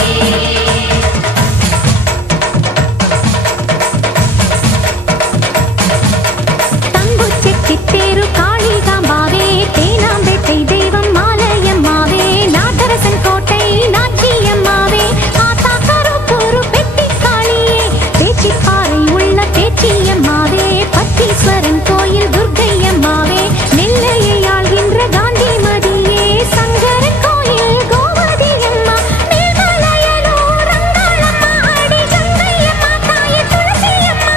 தங்குச்செட்டித்தேரு காளிகாம்பாவே, தேனாம்பேட்டை தெய்வம் மாலையம்மாவே, நாட்டரசன் கோட்டை நாச்சியம்மாவே, ஆத்தாக்கருப்பூரு பெட்டிக்காளியே, பேச்சிப்பாறை உள்ள பேச்சியம்மாவே, பட்டீஸ்வரன் கோயில் துர்க்கையம்மாவே, நெல்லையை ஆள்கின்ற காந்திமதியே, சங்கரன் கோயில் கோமதியம்மா, மேல்மலையனூர் அங்காளம்மா, அடி கங்கையம்மா தாயே துளசியம்மா,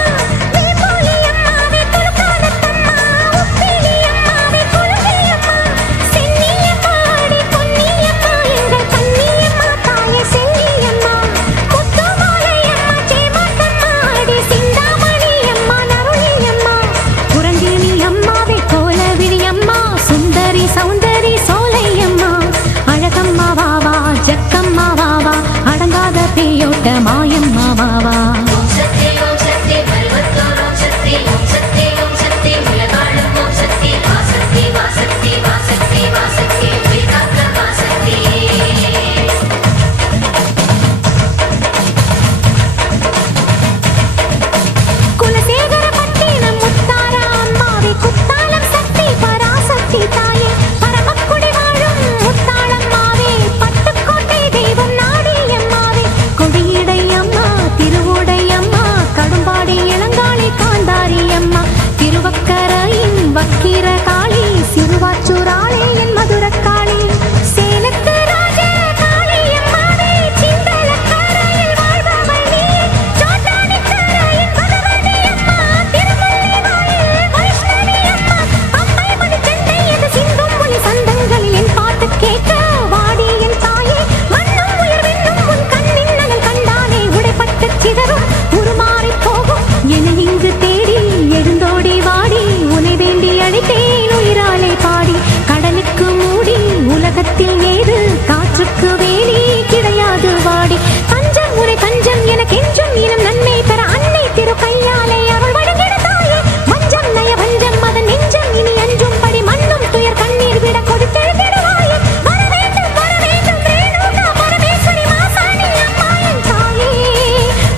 வேம்புலியம்மாவே துலுக்கானத்தம்மா, உப்பிலியம்மாவே குலவியம்மா, சென்னியம்மா அடி பொன்னியம்மா, எங்கள் கன்னியம்மா தாயே செல்லியம்மா, முத்துமாலையம்மா சேமாட்டம்மா, அடி சிந்தாமணியம்மா நருளியம்மா, புரங்கிணி அம்மாவே கோலவிழியம்மா, சுந்தரி சௌந்தரி சோலையம்மா, அழகம்மா வாவா ஜக்கம்மா வாவா, அடங்காத பேயோட்ட மாயம்மா வாவா. ஓம் சக்தி ஓம் சக்தி பருவத்தூர் ஓம் சக்தி ஓம் சக்தி ஓம் சக்தி உலகாடும் ஓம் சக்தி வாசக்தி வாசக்தி வாசக்தி வாசக்தி உயிர் காக்க வாசக்தி. குலசேகரப்பட்டினம் முத்தார அம்மாவே, குத்தாலம் சக்தி பராசக்தி தாயே, பரமக்குடி வாழும் முத்தாளம்மாவே, பட்டுக்கோட்டை தெய்வம் நாடியம்மாவே, கொடியடை அம்மா திருவுடை அம்மா, கடும்பாடி இளங்காளி காந்தாரி அம்மா, திருவக்கரையின் வக்கிர காளி, சிறுவாச்சூராளே என் மதுரக்காளி, சேலத்து ராஜ காளியம்மாவே, சிந்தலக்கரையில் வாழ்பவள் நீயே, சோட்டானிக்கரையின் பகவதி அம்மா, திருமல்லிவாயில் வைஷ்ணவி அம்மா, பம்பை மணிச்சண்டை எது சிந்தும் ஒலி சந்தங்களில் என் பாட்டு கேட்க வாடி என் தாயே, மண்ணும் உயர் வெண்ணும் உன் கண்ணின் நலன் கண்டானே, உடைப்பட்டு சிதறும் உருமாறி போகும் என இங்கு தேடி எழுந்தோடி வாடி, உனை வேண்டி அழைத்தேன் உயிராலே பாடி, கடலுக்கு மூடி உலகத்தில் ஏது காற்றுக்கு வேலி கிடையாது வாடி, தஞ்சம் உனை தஞ்சம் எனக்கென்றும் இனம் நன்மை பெற அன்னை திரு கையாலே அவள் வழங்கிட தாயே, மஞ்சம் நய வஞ்சம் அதன் நெஞ்சம் இனி அஞ்சும் படி, மண்ணும் துயர் கண்ணீர் விட கொடுத்தெழுதிடுவாயே, வர வேண்டும் ரேணுகா பரமேஸ்வரி மாசாணி அம்மா என் தாயே,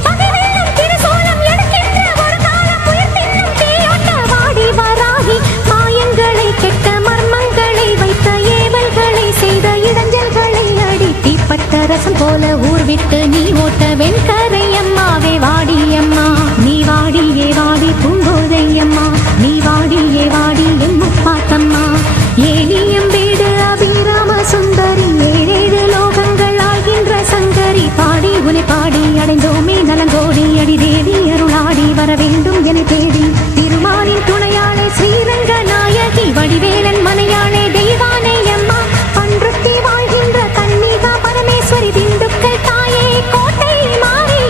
பகை வெல்லும் திருசூலம் எடுக்கின்ற ஒரு காலம் உயிர் தின்னும் தீயோட்ட வாடி வராகி, மாயங்களை கெட்ட மர்மங்களை வைத்த ஏவல்களை செய்த இடைஞ்சல்களை அடி, தீப்பட்ட ரசம் போல ஊர் விட்டு நீ ஓட்ட வெண்கரை அம்மாவே வாடி அம்மா, நீ வாடியே வாடி பூங்கோதை அம்மா, நீ வாடியே வாடி என் முப்பாத்தம்மா, ஏலியம் வீடு அபிராம சுந்தரி, ஏழேழு லோகங்கள் ஆகின்ற சங்கரி, பாடி உனை பாடி அடைந்தோமே நலங்கோடி, அடி தேவி அருளாடி வர வேண்டும் என தேடி, திருமாலின் துணையாளே ஸ்ரீரங்க நாயகி, வடிவேலன் மனையாளே தெய்வானை அம்மா, பன்ருட்டி வாழ்கின்ற கன்னிகா பரமேஸ்வரி, திண்டுக்கல் தாயே கோட்டை மாறி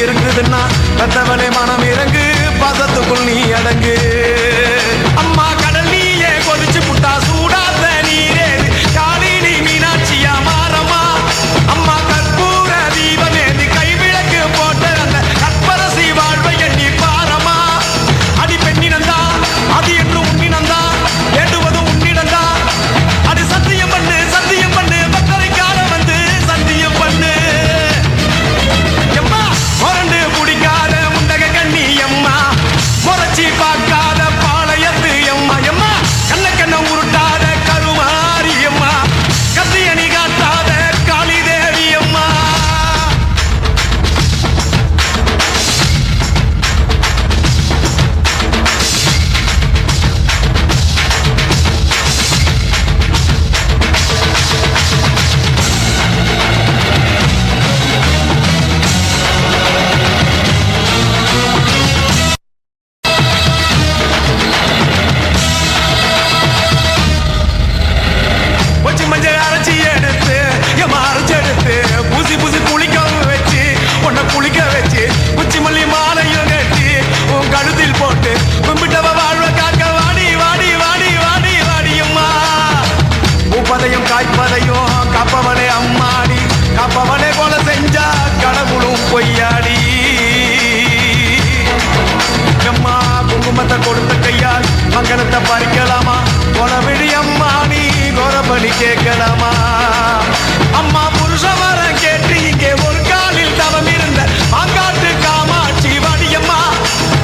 இருக்குதுன்னா கத்தவனே மனம் இறங்கு பாசத்துக்குள் நீ அடங்கு அம்மா கடல் நீயே கொதிச்சு புட்டா சூடாத நீரேது காலினி மீனாட்சியா மாறம்மா அம்மா கற்பூர தீபமேதி கைவிளக்கு போட்ட அந்த கற்பரசி வாழ்வை எண்ணி பாரம்மா அடி பெண்ணினந்தா அது என்று உன்னினந்தா ஏடுவதும் உன்னிடந்தா அது சத்தியம் பண்ணு பக்கரை கால வந்து சத்தியம் பண்ணு எம்மா முரண்டு பிடிக்காத முண்டக கண்ணி எம்மா முறைச்சி பார்க்காத பாளையத்து எம்மா எம்மா கண்ண உருட்டாத கருமாரி எம்மா கத்தியணி காட்டாத காளி தேவி அம்மா வச்சு மஞ்சள் அரைச்சி எடுத்து எம்மா அரைச்சி எடுத்து பூசி குளிக்க வச்சு உன்னை குளிக்க வச்சு உச்சி மல்லி மாலையும் கட்டி உன் கழுத்தில் போட்டு கும்பிட்டவ வாழ்வ காக்க வாடி வாடி வாடி வாடி வாடி அம்மா பூப்பதையும் காய்ப்பதையும் காப்பவனே அம்மாடி காப்பவனே போல செஞ்சா கடவுளும் பொய்யாடி அம்மா குங்குமத்தை கொடுத்த கையால் மங்கனத்தை பறிக்கலாமா கொலவிழி அம்மா நீ கோரபலி கேட்கலாமா அம்மா புருஷ வர கேட்டு இங்கே ஒரு காலில் தவம் இருந்த மாங்காட்டு காமாட்சி வாடியம்மா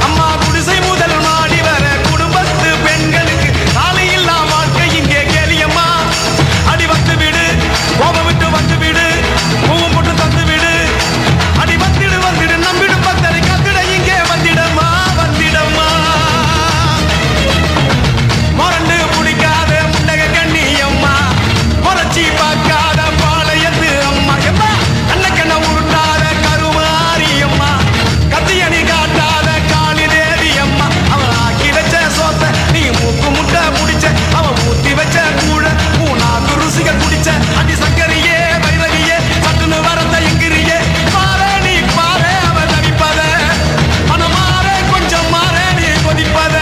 அம்மா குடிசை முதல் மாடி வர குடும்பத்து பெண்களுக்கு சாலையில்லா வாழ்க்கை இங்கே கேளியம்மா அடி வந்து விடு கோபம் விட்டு வந்து விடு பூவும் போட்டு தந்து விடு அடி வந்துடு நம்பிடும் பத்தரை கத்திட இங்கே வந்திடம்மா முரண்டு பிடிக்காத முண்டக கண்ணி அம்மா முறைச்சி பார்க்காத பாளையத்து அம்மா எம்மா கண்ண உருட்டாத கருமாரி அம்மா கத்தியணி காட்டாத காளி தேவி அம்மா அவன் ஆக்கி வச்ச சோத்த நீ மூக்கு முட்டை முடிச்ச அவன் ஊத்தி வச்ச கூழ மூணாக்கு ருசிகள் குடிச்ச அடி சங்கரியே வைரகியே சட்டுன்னு வரந்த எங்கிரியே பாரு நீ பாரு அவன் தவிப்பத மனம் மாற கொஞ்சம் மாற நீ கொதிப்பத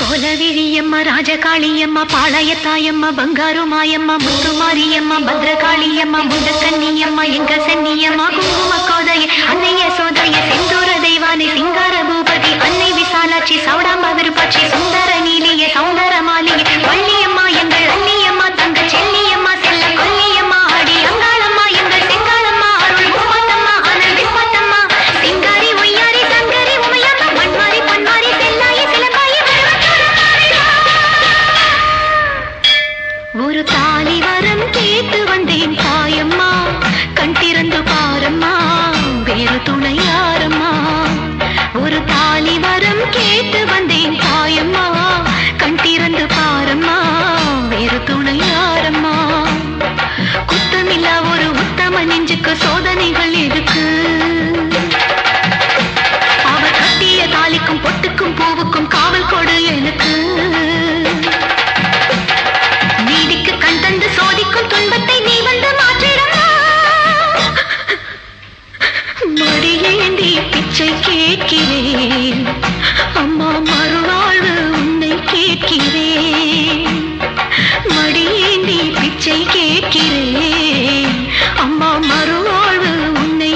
கோலவிழியம்மா ராஜகாளியம்மா பாளையத்தாயம்மா பங்காரு மாயம்மா முத்துமாரியம்மா பத்ரகாளியம்மா முண்டக்கன்னியம்மா எங்க சன்னியம்மா குங்கும கோதைய அன்னைய சோதைய செந்தூர தெய்வானை சிங்கார பூபதி அன்னை விசாலாட்சி சௌடாம்பா விருப்பாட்சி சுந்தர நீலிய சௌந்தர மாளிகை வள்ளியம்மா எங்கள் அன்னியம்மா தங்க செல்லியம்மா செல்ல கொல்லியம்மா அடி அங்காளம்மா எங்கள் செங்காளம்மா அருள் முப்பாத்தம்மா அனல் விஸ்வாத்தம்மா சிங்காரி ஒய்யாரி சங்கரி உமையம்மா மண்மாரி பொன்மாரி செல்லாயி சிலம்பாயி ஒரு தாலி வரம் கேட்டு வந்தேன் தாயம்மா கண் திறந்து பாரம்மா வேறு துணை யாரம்மா ஒரு தாலி வரம் கேட்டு வந்தேன் தாயம்மா கண் திறந்து பாரம்மா வேறு துணை யாரம்மா குத்தமில்லா ஒரு உத்தம நெஞ்சுக்கு சோதனைகள் எதுக்கு அவர் கட்டிய தாலிக்கும் பொட்டுக்கும் பூவுக்கும் காவல் கொடு எனக்கு நீதிக்கு கண் தந்து சோதிக்கும் துன்பத்தை நீ வந்து மாற்றிடமா மடியேந்தி பிச்சை கேட்கிறேன் அம்மா மறுவாழ்வு உன்னை கேட்கிறேன் மடியேந்தி பிச்சை கேட்கிறேன் அம்மா மறுவாழ்வு உன்னை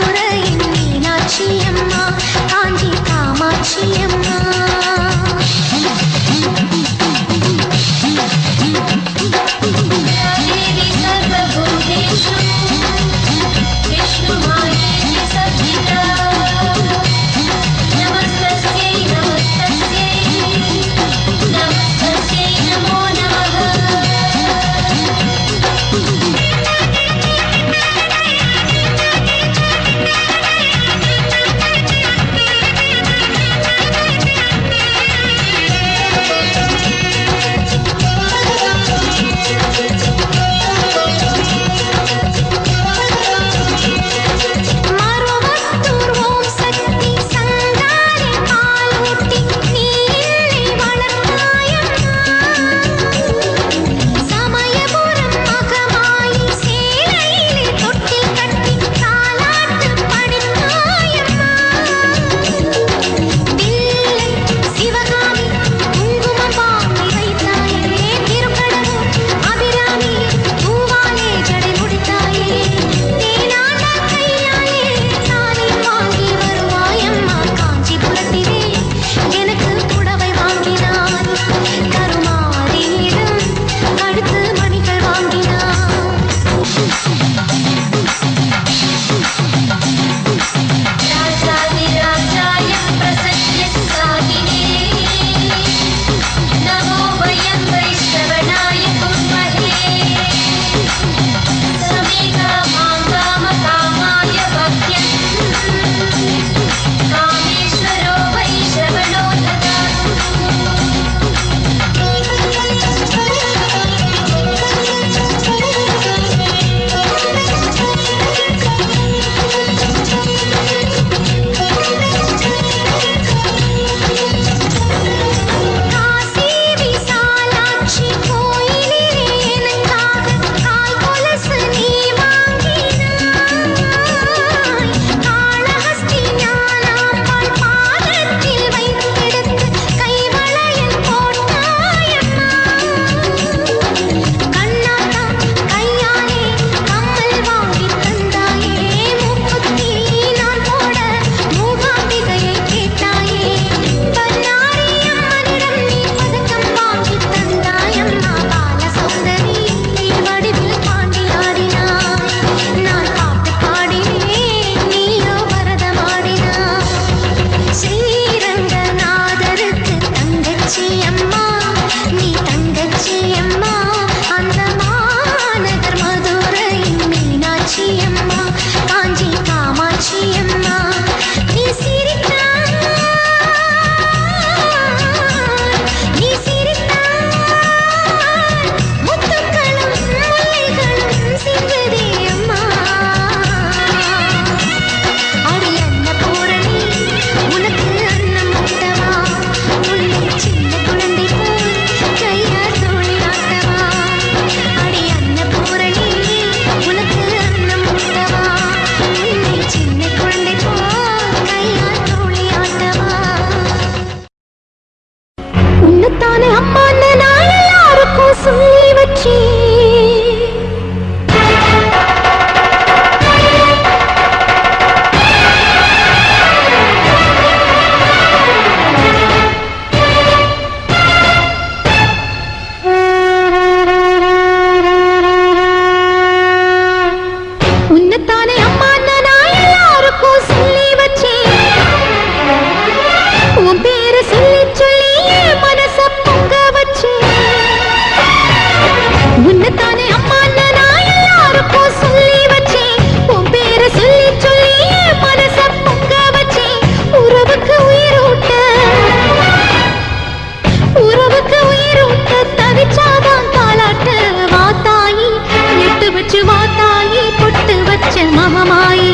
மதுரையின் மீனாட்சி அம்மா காஞ்சி காமாட்சி அம்மா देवी सर्वभूतेषु विष्णुमायेति संस्थिता नमस्तस्यै नमस्तस्यै नमस्तस्यै नमो नमः மருவத்தூர் ஓம் சக்தி சங்காரி பாலூட்டி நீ என்னை வளர்த்தாயம்மா சமயபுரம் மகமாயி சேலையிலே தொட்டில் கட்டி தாலாட்டு படித்தாயம்மா தில்லை சிவகாமி குங்குமம் வாங்கி வைத்தாயே திருக்கடவுள் அபிராமி பூவாலே ஜடை முடித்தாயே தேனாண்ட கையாலே தானே வாங்கி வருவாயம்மா காஞ்சிபுரத்திலே எனக்கு புடவை வாங்கினாய் கருமாரியிடம் கழுத்து மணிகள் வாங்கினாய் राजाधिराजाय प्रसन्नसादिने नमो वयं वैष्णवनाय कुर्महे समेका माङ्गामकामाय भक्त्यं कामेश्वरो वैश्रवणो காசி விசாலாட்சி கோயிலிலே எனக்காக கால் கொலுசு நீ வாங்கினாய் காளஹஸ்தி ஞானாம்பாள் பாதத்தில் வைத்தெடுத்து கைவளையல் போட்டாயம்மா கண்ணாத்தா கையாலே கம்மல் வாங்கி தந்தாயே மூக்குத்தி நான் போட மூகாம்பிகையை கேட்டாயே பன்னாரி அம்மனிடம் நீ பதக்கம் வாங்கி தந்தாயம்மா பால சௌந்தரி வடிவில் பாண்டியாடினாய் நான் பாட்டு பாடினேன் நீயோ பரதமாடினாய் ஸ்ரீரங்கநாதருக்கு தங்கச்சி அம்மா நீ தங்கச்சி அம்மா அந்த மாநகர் மதுரையின் மீனாட்சி அம்மா காஞ்சி காமாட்சி அம்மா நீ சிரித்தாய் முத்துக்களும் முல்லைகளும் சிந்துதே அம்மா அடி அன்னபூரணி உனக்கு அன்னம் முட்டவா உள்ளே சின்ன குழந்தை போல் கையால் தோழி ஆட்டவா அடி அன்னபூரணி உனக்கு அன்னம் முட்டவா உள்ளே சின்ன குழந்தை போல் கையால் தோழி ஆட்டவா உன்னத்தானே அம்மான்னு நான் எல்லாருக்கும் சொல்லி வச்சேன் உன்னத்தானே அம்மான்னு நான் எல்லாருக்கும் சொல்லி வச்சேன் உன் பேரை சொல்லி சொல்லி என் மனச பொங்க வச்சேன் உன்னத்தானே அம்மான்னு நான் எல்லாருக்கும் சொல்லி வச்சேன் உன் பேரை சொல்லி சொல்லி என் மனச பொங்க வச்சேன் உறவுக்கு உயிரூட்ட தவிச்சாதான் தாலாட்டு வாத்தாயி எட்டு வச்சு வாத்தாயி பொட்டு வச்ச மகமாயி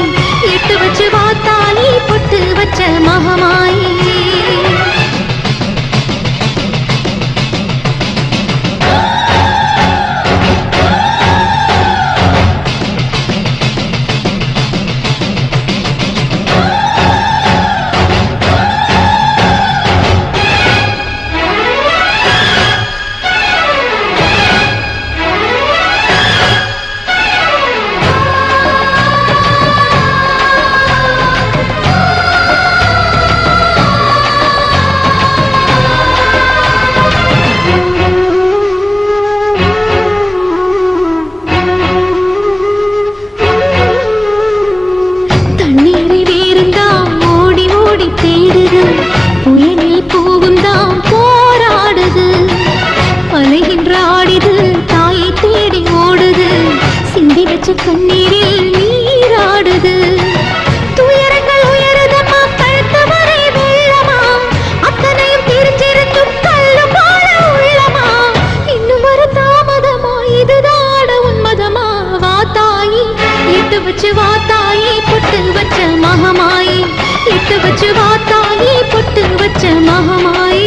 எட்டு வச்சு வாத்தாயி பொட்டு வச்ச மகமாயி புயலில் பூவும் தான் போராடுது அலைகின்ற ஆடிது தாயை தேடி ஓடுது சிந்தி வச்ச கண்ணீரில் நீராடுது துயரங்கள் உயருதமா கழுத்து வரை வெள்ளமா அத்தனையும் தெரிஞ்சிருந்தும் கல்லு போல உள்ளமா இன்னும் ஒரு தாமதமா இதுதாட உன்மதமா வா தாயி எட்டு வச்சு வா தாயி பொட்டு வச்ச மகமாயி எட்டு வச்சு வா தாயி பொட்டு வச்ச மகமாயி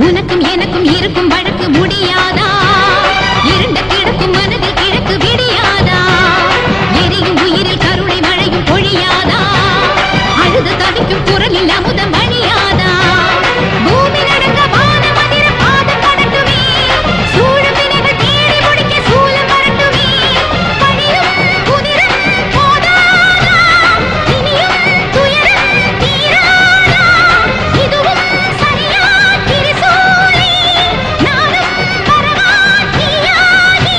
உனக்கும் எனக்கும் இருக்கும் வழக்கு முடியாதா இருண்ட கிடக்கும் மனதில் கிழக்கு விடியாதா எரியும் உயிரில் கருணை மழையும் பொழியாதா அழுது தவிக்கும் குரலில் அமுதம் வழியாதா பூமி நடந்த வான மதிர பாதம் கடட்டுமே சூழும் வினைகள் தேடி முடிக்க சூலம் வரட்டுமே பழியும் குதிரம் போதாதா இனியும் துயரம் தீராதா இதுவும் சரியா திரிசூலி நானும் பரமாத்தியாகி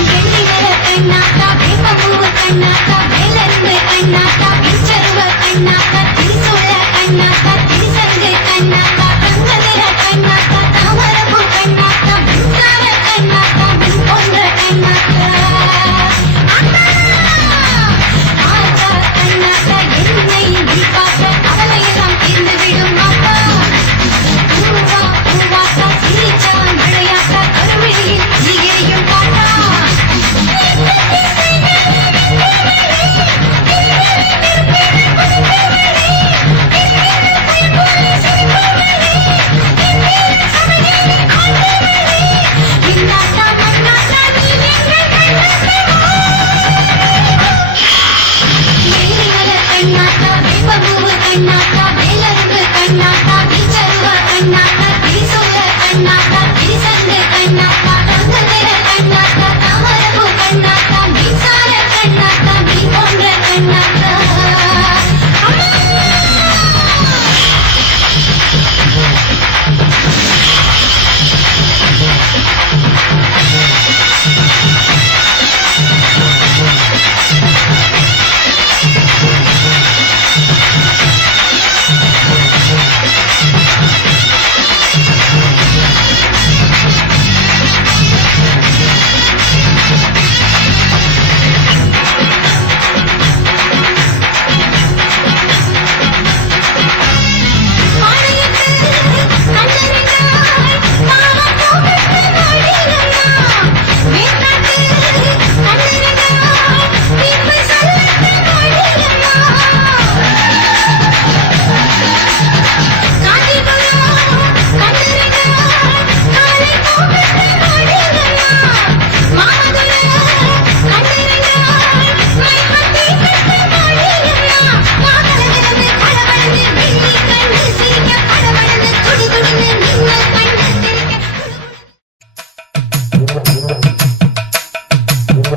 வெள்ளிவர கண்ணாத்தா வேப்பம்பூவு கண்ணாத்தா வேலருந்து கண்ணாத்தா பிச்சருவ கண்ணாத்தா திரிசூல கண்ணாத்தா திரிசங்கு கண்ணாத்தா தங்க நிற கண்ணாத்தா தாமரப்பூ கண்ணாத்தா மின்சார கண்ணாத்தா மின் போன்ற கண்ணாத்தா ஆத்தா கண்ணாத்தா என்னை நீ பார்த்த கவலையெல்லாம் தீர்ந்து விடும் மாத்தா பூவா பூவாத்தா சிரிச்சா மழையாத்தா கருவிழியில் ஈகையும் காத்தா இன்னாத்தா மன்னாத்தா நீ எங்கள் வெள்ளிமல கண்ணாத்தா வேப்பம்பூவு கண்ணாத்தா வேலருந்து கண்ணாத்தா பிச்சருவ கண்ணாத்தா திரிசூல கண்ணாத்தா திரிசங்கு கண்ணாத்தா தங்க நிற கண்ணாத்தா தாமரப்பூ கண்ணாத்தா மின்சார கண்ணாத்தா மின் போன்ற கண்ணாத்தா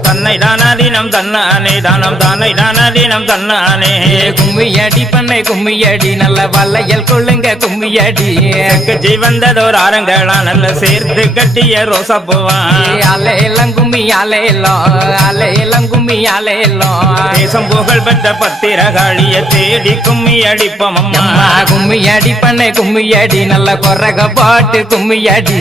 தன்னை தானாதீனம் தன்னானே தானம் தானை தானாதீனம் தன்னானே கும்மியடி பண்ணை கும்மியடி நல்ல வல்லையல் கொள்ளுங்க கும்மி கும்மியடி வந்ததோர் ஆரங்களா நல்ல சேர்த்து கட்டிய ரோசா பூவா அலையெல்லாம் கும்மி அலையெல்லாம் கும்மி அலையெல்லாம் தேசம் புகழ் பெற்ற பத்திரகாளிய தேடி கும்மி அடிப்போம் அம்மா கும்மியடி பண்ணை கும்மியடி நல்ல கொரக பாட்டு கும்மியடி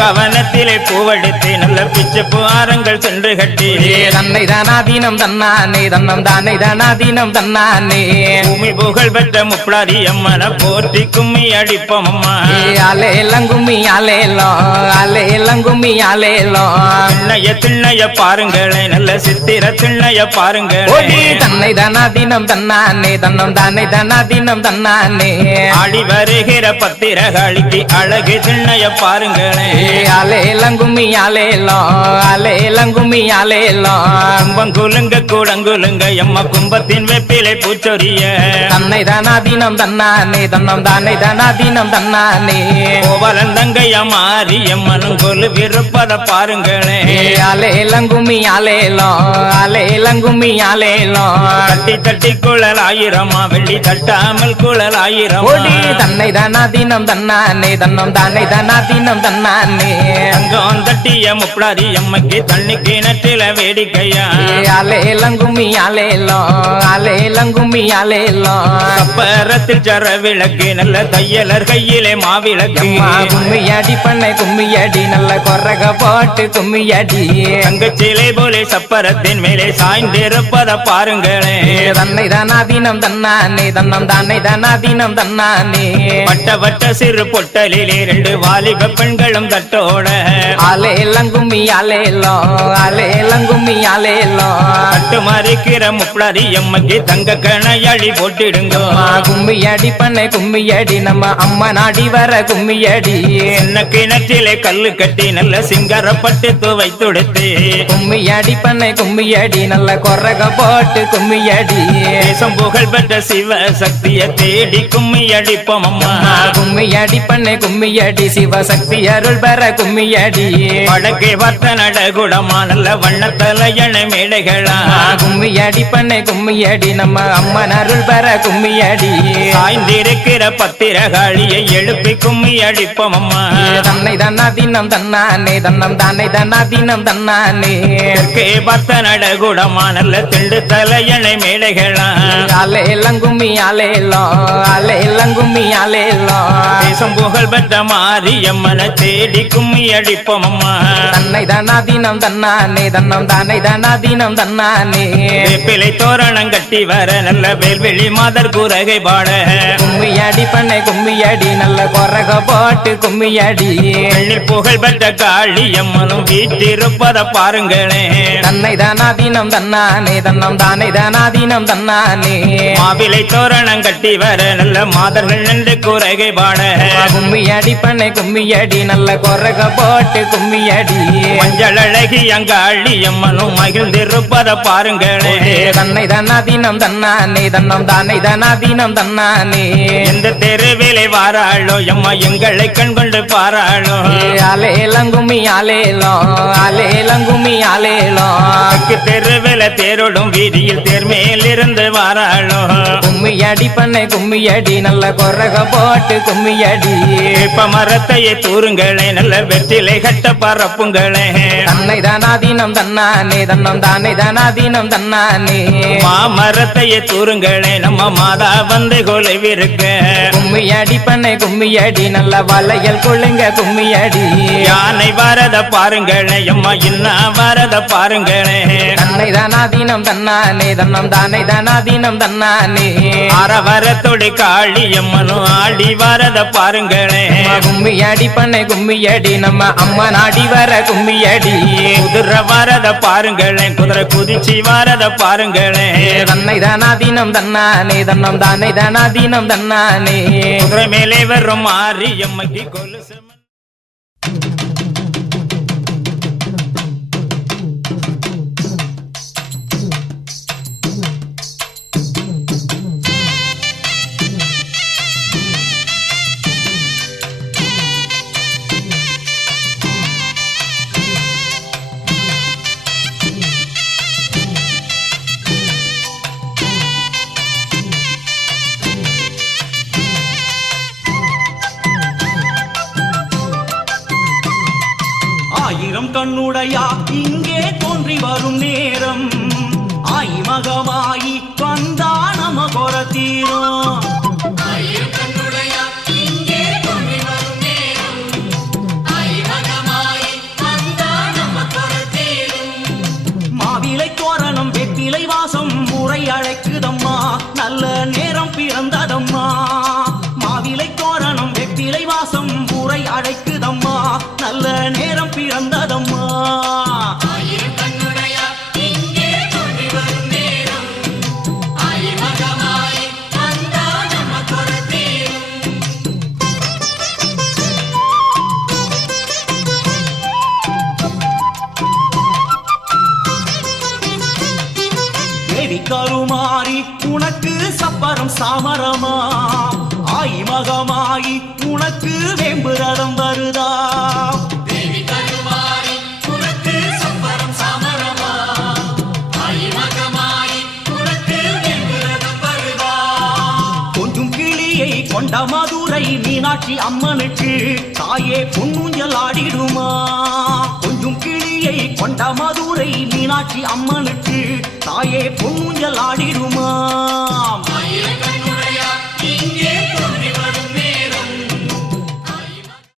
கவனத்திலே பூவெடுத்து நல்ல பிச்சை பூரங்கள் சென்று கட்டி தன்னை தானாதீனம் தன்னானே தன்னம் தானே தானாதீனம் தன்னானே பூமி புகழ் பெற்ற முப்பளாரி அம்மனை போற்றி கும்மி அடிப்போம் அம்மா அலையெல்லாம் கும்மி அலையெல்லாம் கும்மி அலையெல்லாம் திண்ணைய பாருங்களே நல்ல சித்திர திண்ணைய பாருங்களே தன்னை தானாதீனம் தன்னானே தன்னம் தானே தானாதீனம் தன்னானே ஆடி வருகிற பத்திரகாளிக்கு அழகு திண்ணைய பாருங்களே அலையெல்லாம் கும்மி அலையெல்லாம் கும்மி அலையெல்லாம் கும்பங்குலுங்க கூடங்குலுங்க எம்மா கும்பத்தின் வெப்பிலை பூச்சொரிய தன்னை தானாதீனம் தன்னானே தன்னம் தானே தானாதீனம் தன்னானே கோவலந்தங்கைய மாறி எம்மனும் கொலு விருப்பத பாருங்களே அலையெல்லாம் கும்மி அலையெல்லாம் கும்மி அலையெல்லாம் தட்டி தட்டி குழல் ஆயிரமா வெள்ளி தட்டாமல் குழல் ஆயிரம் தன்னை தானாதீனம் தன்னானே தன்னம் தானே தானாதீனம் தன்னானே தங்கம் தட்டிய முப்பளாரி அம்மைக்கு தண்ணி கிணற்றில வேடிக்கையா அலையெல்லாம் கும்மி அலையெல்லாம் கும்மி அலையெல்லாம் கப்பரத்தில் சர விளக்கு நல்ல தையலர் கையிலே மாவிளக்கு கும்மியடி பண்ணை கும்மியடி நல்ல கொரக பாட்டு கும்மியடி தங்கச்சிலை போலே சப்பரத்தின் மேலே சாய்ந்திருப்பத பாருங்களே தன்னை தானாதீனம் தன்னானே தன்னம் தானே தானாதீனம் தன்னானே வட்ட வட்ட சிறு பொட்டலிலே 2 வாலிப பெண்களும் தட்டோட அலையெல்லாம் கும்மி அலையெல்லாம் கும்மி அலையெல்லாம் கட்டு மறிக்கிற முப்பளாரி அம்மைக்கு தங்க கணையடி போட்டிடுங்க கும்மியடி பண்ணை கும்மியடி நம்ம அம்மா நாடி வர கும்மியடி என்ன கிணற்றிலே கல்லு கட்டி நல்ல சிங்கரப்பட்டு துவை துடுத்து கும்மியடி பண்ணை கும்மியடி நல்ல கொரக போட்டு கும்மியடி தேசம் புகழ் பெற்ற சிவ சக்திய தேடி கும்மி அடிப்போம் அம்மா கும்மியடி பண்ணை கும்மியடி சிவசக்தி அருள் பெற கும்மியடி வடக்கே வர்த்த நடகுடமா நல்ல வண்ணத்தலையண மேடைகளா கும்மியடி பண்ணை கும்மியடி நம்ம அம்மன் அருள் பெற கும்மியடி சாய்ந்திருக்கிற பத்திரகாளியை எழுப்பி கும்மி அடிப்போம் அம்மா தன்னை தானாதீனம் தன்னானே தன்னம் தானே தானாதீனம் தன்னானே தெற்கே வர்த்த நடகுடமா நல்ல திண்டு தலையணை மேடைகளா அலையெல்லாம் கும்மி அலையெல்லாம் கும்மி அலையெல்லாம் தேசம் புகழ் பெற்ற மாரியம்மனை தேடி கும்மி அடிப்போம் அம்மா தன்னை தானாதீனம் தன்னானே தன்னம் தானே தானாதீனம் தன்னானே வேப்பிலை தோரணம் கட்டி வர நல்ல வேல்வெளி மாதர் கூரகை பாட கும்மியடி பண்ணை கும்மியடி நல்ல கொரக போட்டு கும்மியடி எண்ணில் புகழ் பெற்ற காளி அம்மனும் வீட்டிருப்பத பாருங்களே தன்னை தானாதீனம் தன்னானே தன்னம் தானே தானாதீனம் தன்னானே மாவிலை தோரணம் கட்டி வர நல்ல மாதர்கள் நின்று கூரகை பாட கும்மியடி பண்ணை கும்மியடி நல்ல கொரக போட்டு கும்மியடி மஞ்சள் அழகி அங்காளி அம்மனும் மகிழ்ந்திருப்பத பாருங்களே தன்னை தானாதீனம் தன்னானே தன்னம் தானே தானாதீனம் தன்னானே எந்த தெருவிலை வாராளோ எம்மா எங்களை கண் கொண்டு பாராளோ அலையெல்லாம் கும்மி அலையெல்லாம் கும்மி அலையெல்லாம் தெருவில தேரோடும் வீதியில் தேர்மேல் இருந்து வாராளோ கும்மியடி பண்ணை கும்மியடி நல்ல கொரக போட்டு கும்மியடி இப்ப மரத்தையே தூருங்களே நல்ல வெற்றிலை கட்ட பரப்புங்களே தன்னை தானாதீனம் தன்னானே தன்னம் தானே தானாதீனம் தன்னானே மாமரத்தையே தூருங்களே நம்ம மாதா வந்து கொலைவிருக்க கும்மியடி பண்ணை கும்மியடி நல்ல வளையல் கொள்ளுங்க கும்மியடி யானை வரத பாருங்களே அம்மா இன்னா வரத பாருங்களே தன்னை தானாதீனம் தன்னானே தன்னம் தானே தானாதீனம் தன்னானே அரவரத்தோடு காளி அம்மனும் ஆடி வரத பாருங்களே கும்மியடி பண்ணை கும்மியடி நம்ம அம்மா நாடி வர கும்மியடி குதிரை வரத பாருங்களே குதிரை குதிச்சு வரத பாருங்களே தன்னை தானாதீனம் தன்னானே தன்னம் தானே தானாதீனம் தன்னானே குதிரை மேலே வரும் மாறி அம்மைக்கு கொலுசு கண்ணுடையா இங்கே தோன்றி வரும் நேரம் ஆயி மகமாயி வந்தா நம கொர தீரும் மாவிலை தோரணம் வெற்றிலை வாசம் முறை அழைக்குதம்மா நல்ல நேரம் பிறந்ததம்மா மாவிலை தோரணம் வெற்றிலை வாசம் முறை அழைக்குதம்மா நல்ல நேரம் பிறந்ததம்மா தேவி கருமாறி உனக்கு சப்பரம் சாமரமா ஆயி மகமாயி உனக்கு வேம்புரதம் வருதா தேவி கருமாறி உனக்கு சப்பரம் சாமரமா ஆயி மகமாயி உனக்கு வேம்புரதம் வருதா கொஞ்சம் கிளியை கொண்ட மதுரை மீனாட்சி அம்மனுக்கு தாயே பொன்னூஞ்சல் ஆடிடுமா கொஞ்சம் கிளியை கொண்ட மதுரை மீனாட்சி அம்மனுக்கு தாயே பொன்னூஞ்சல் ஆடிடுமா இங்கே தோன்றி வரும்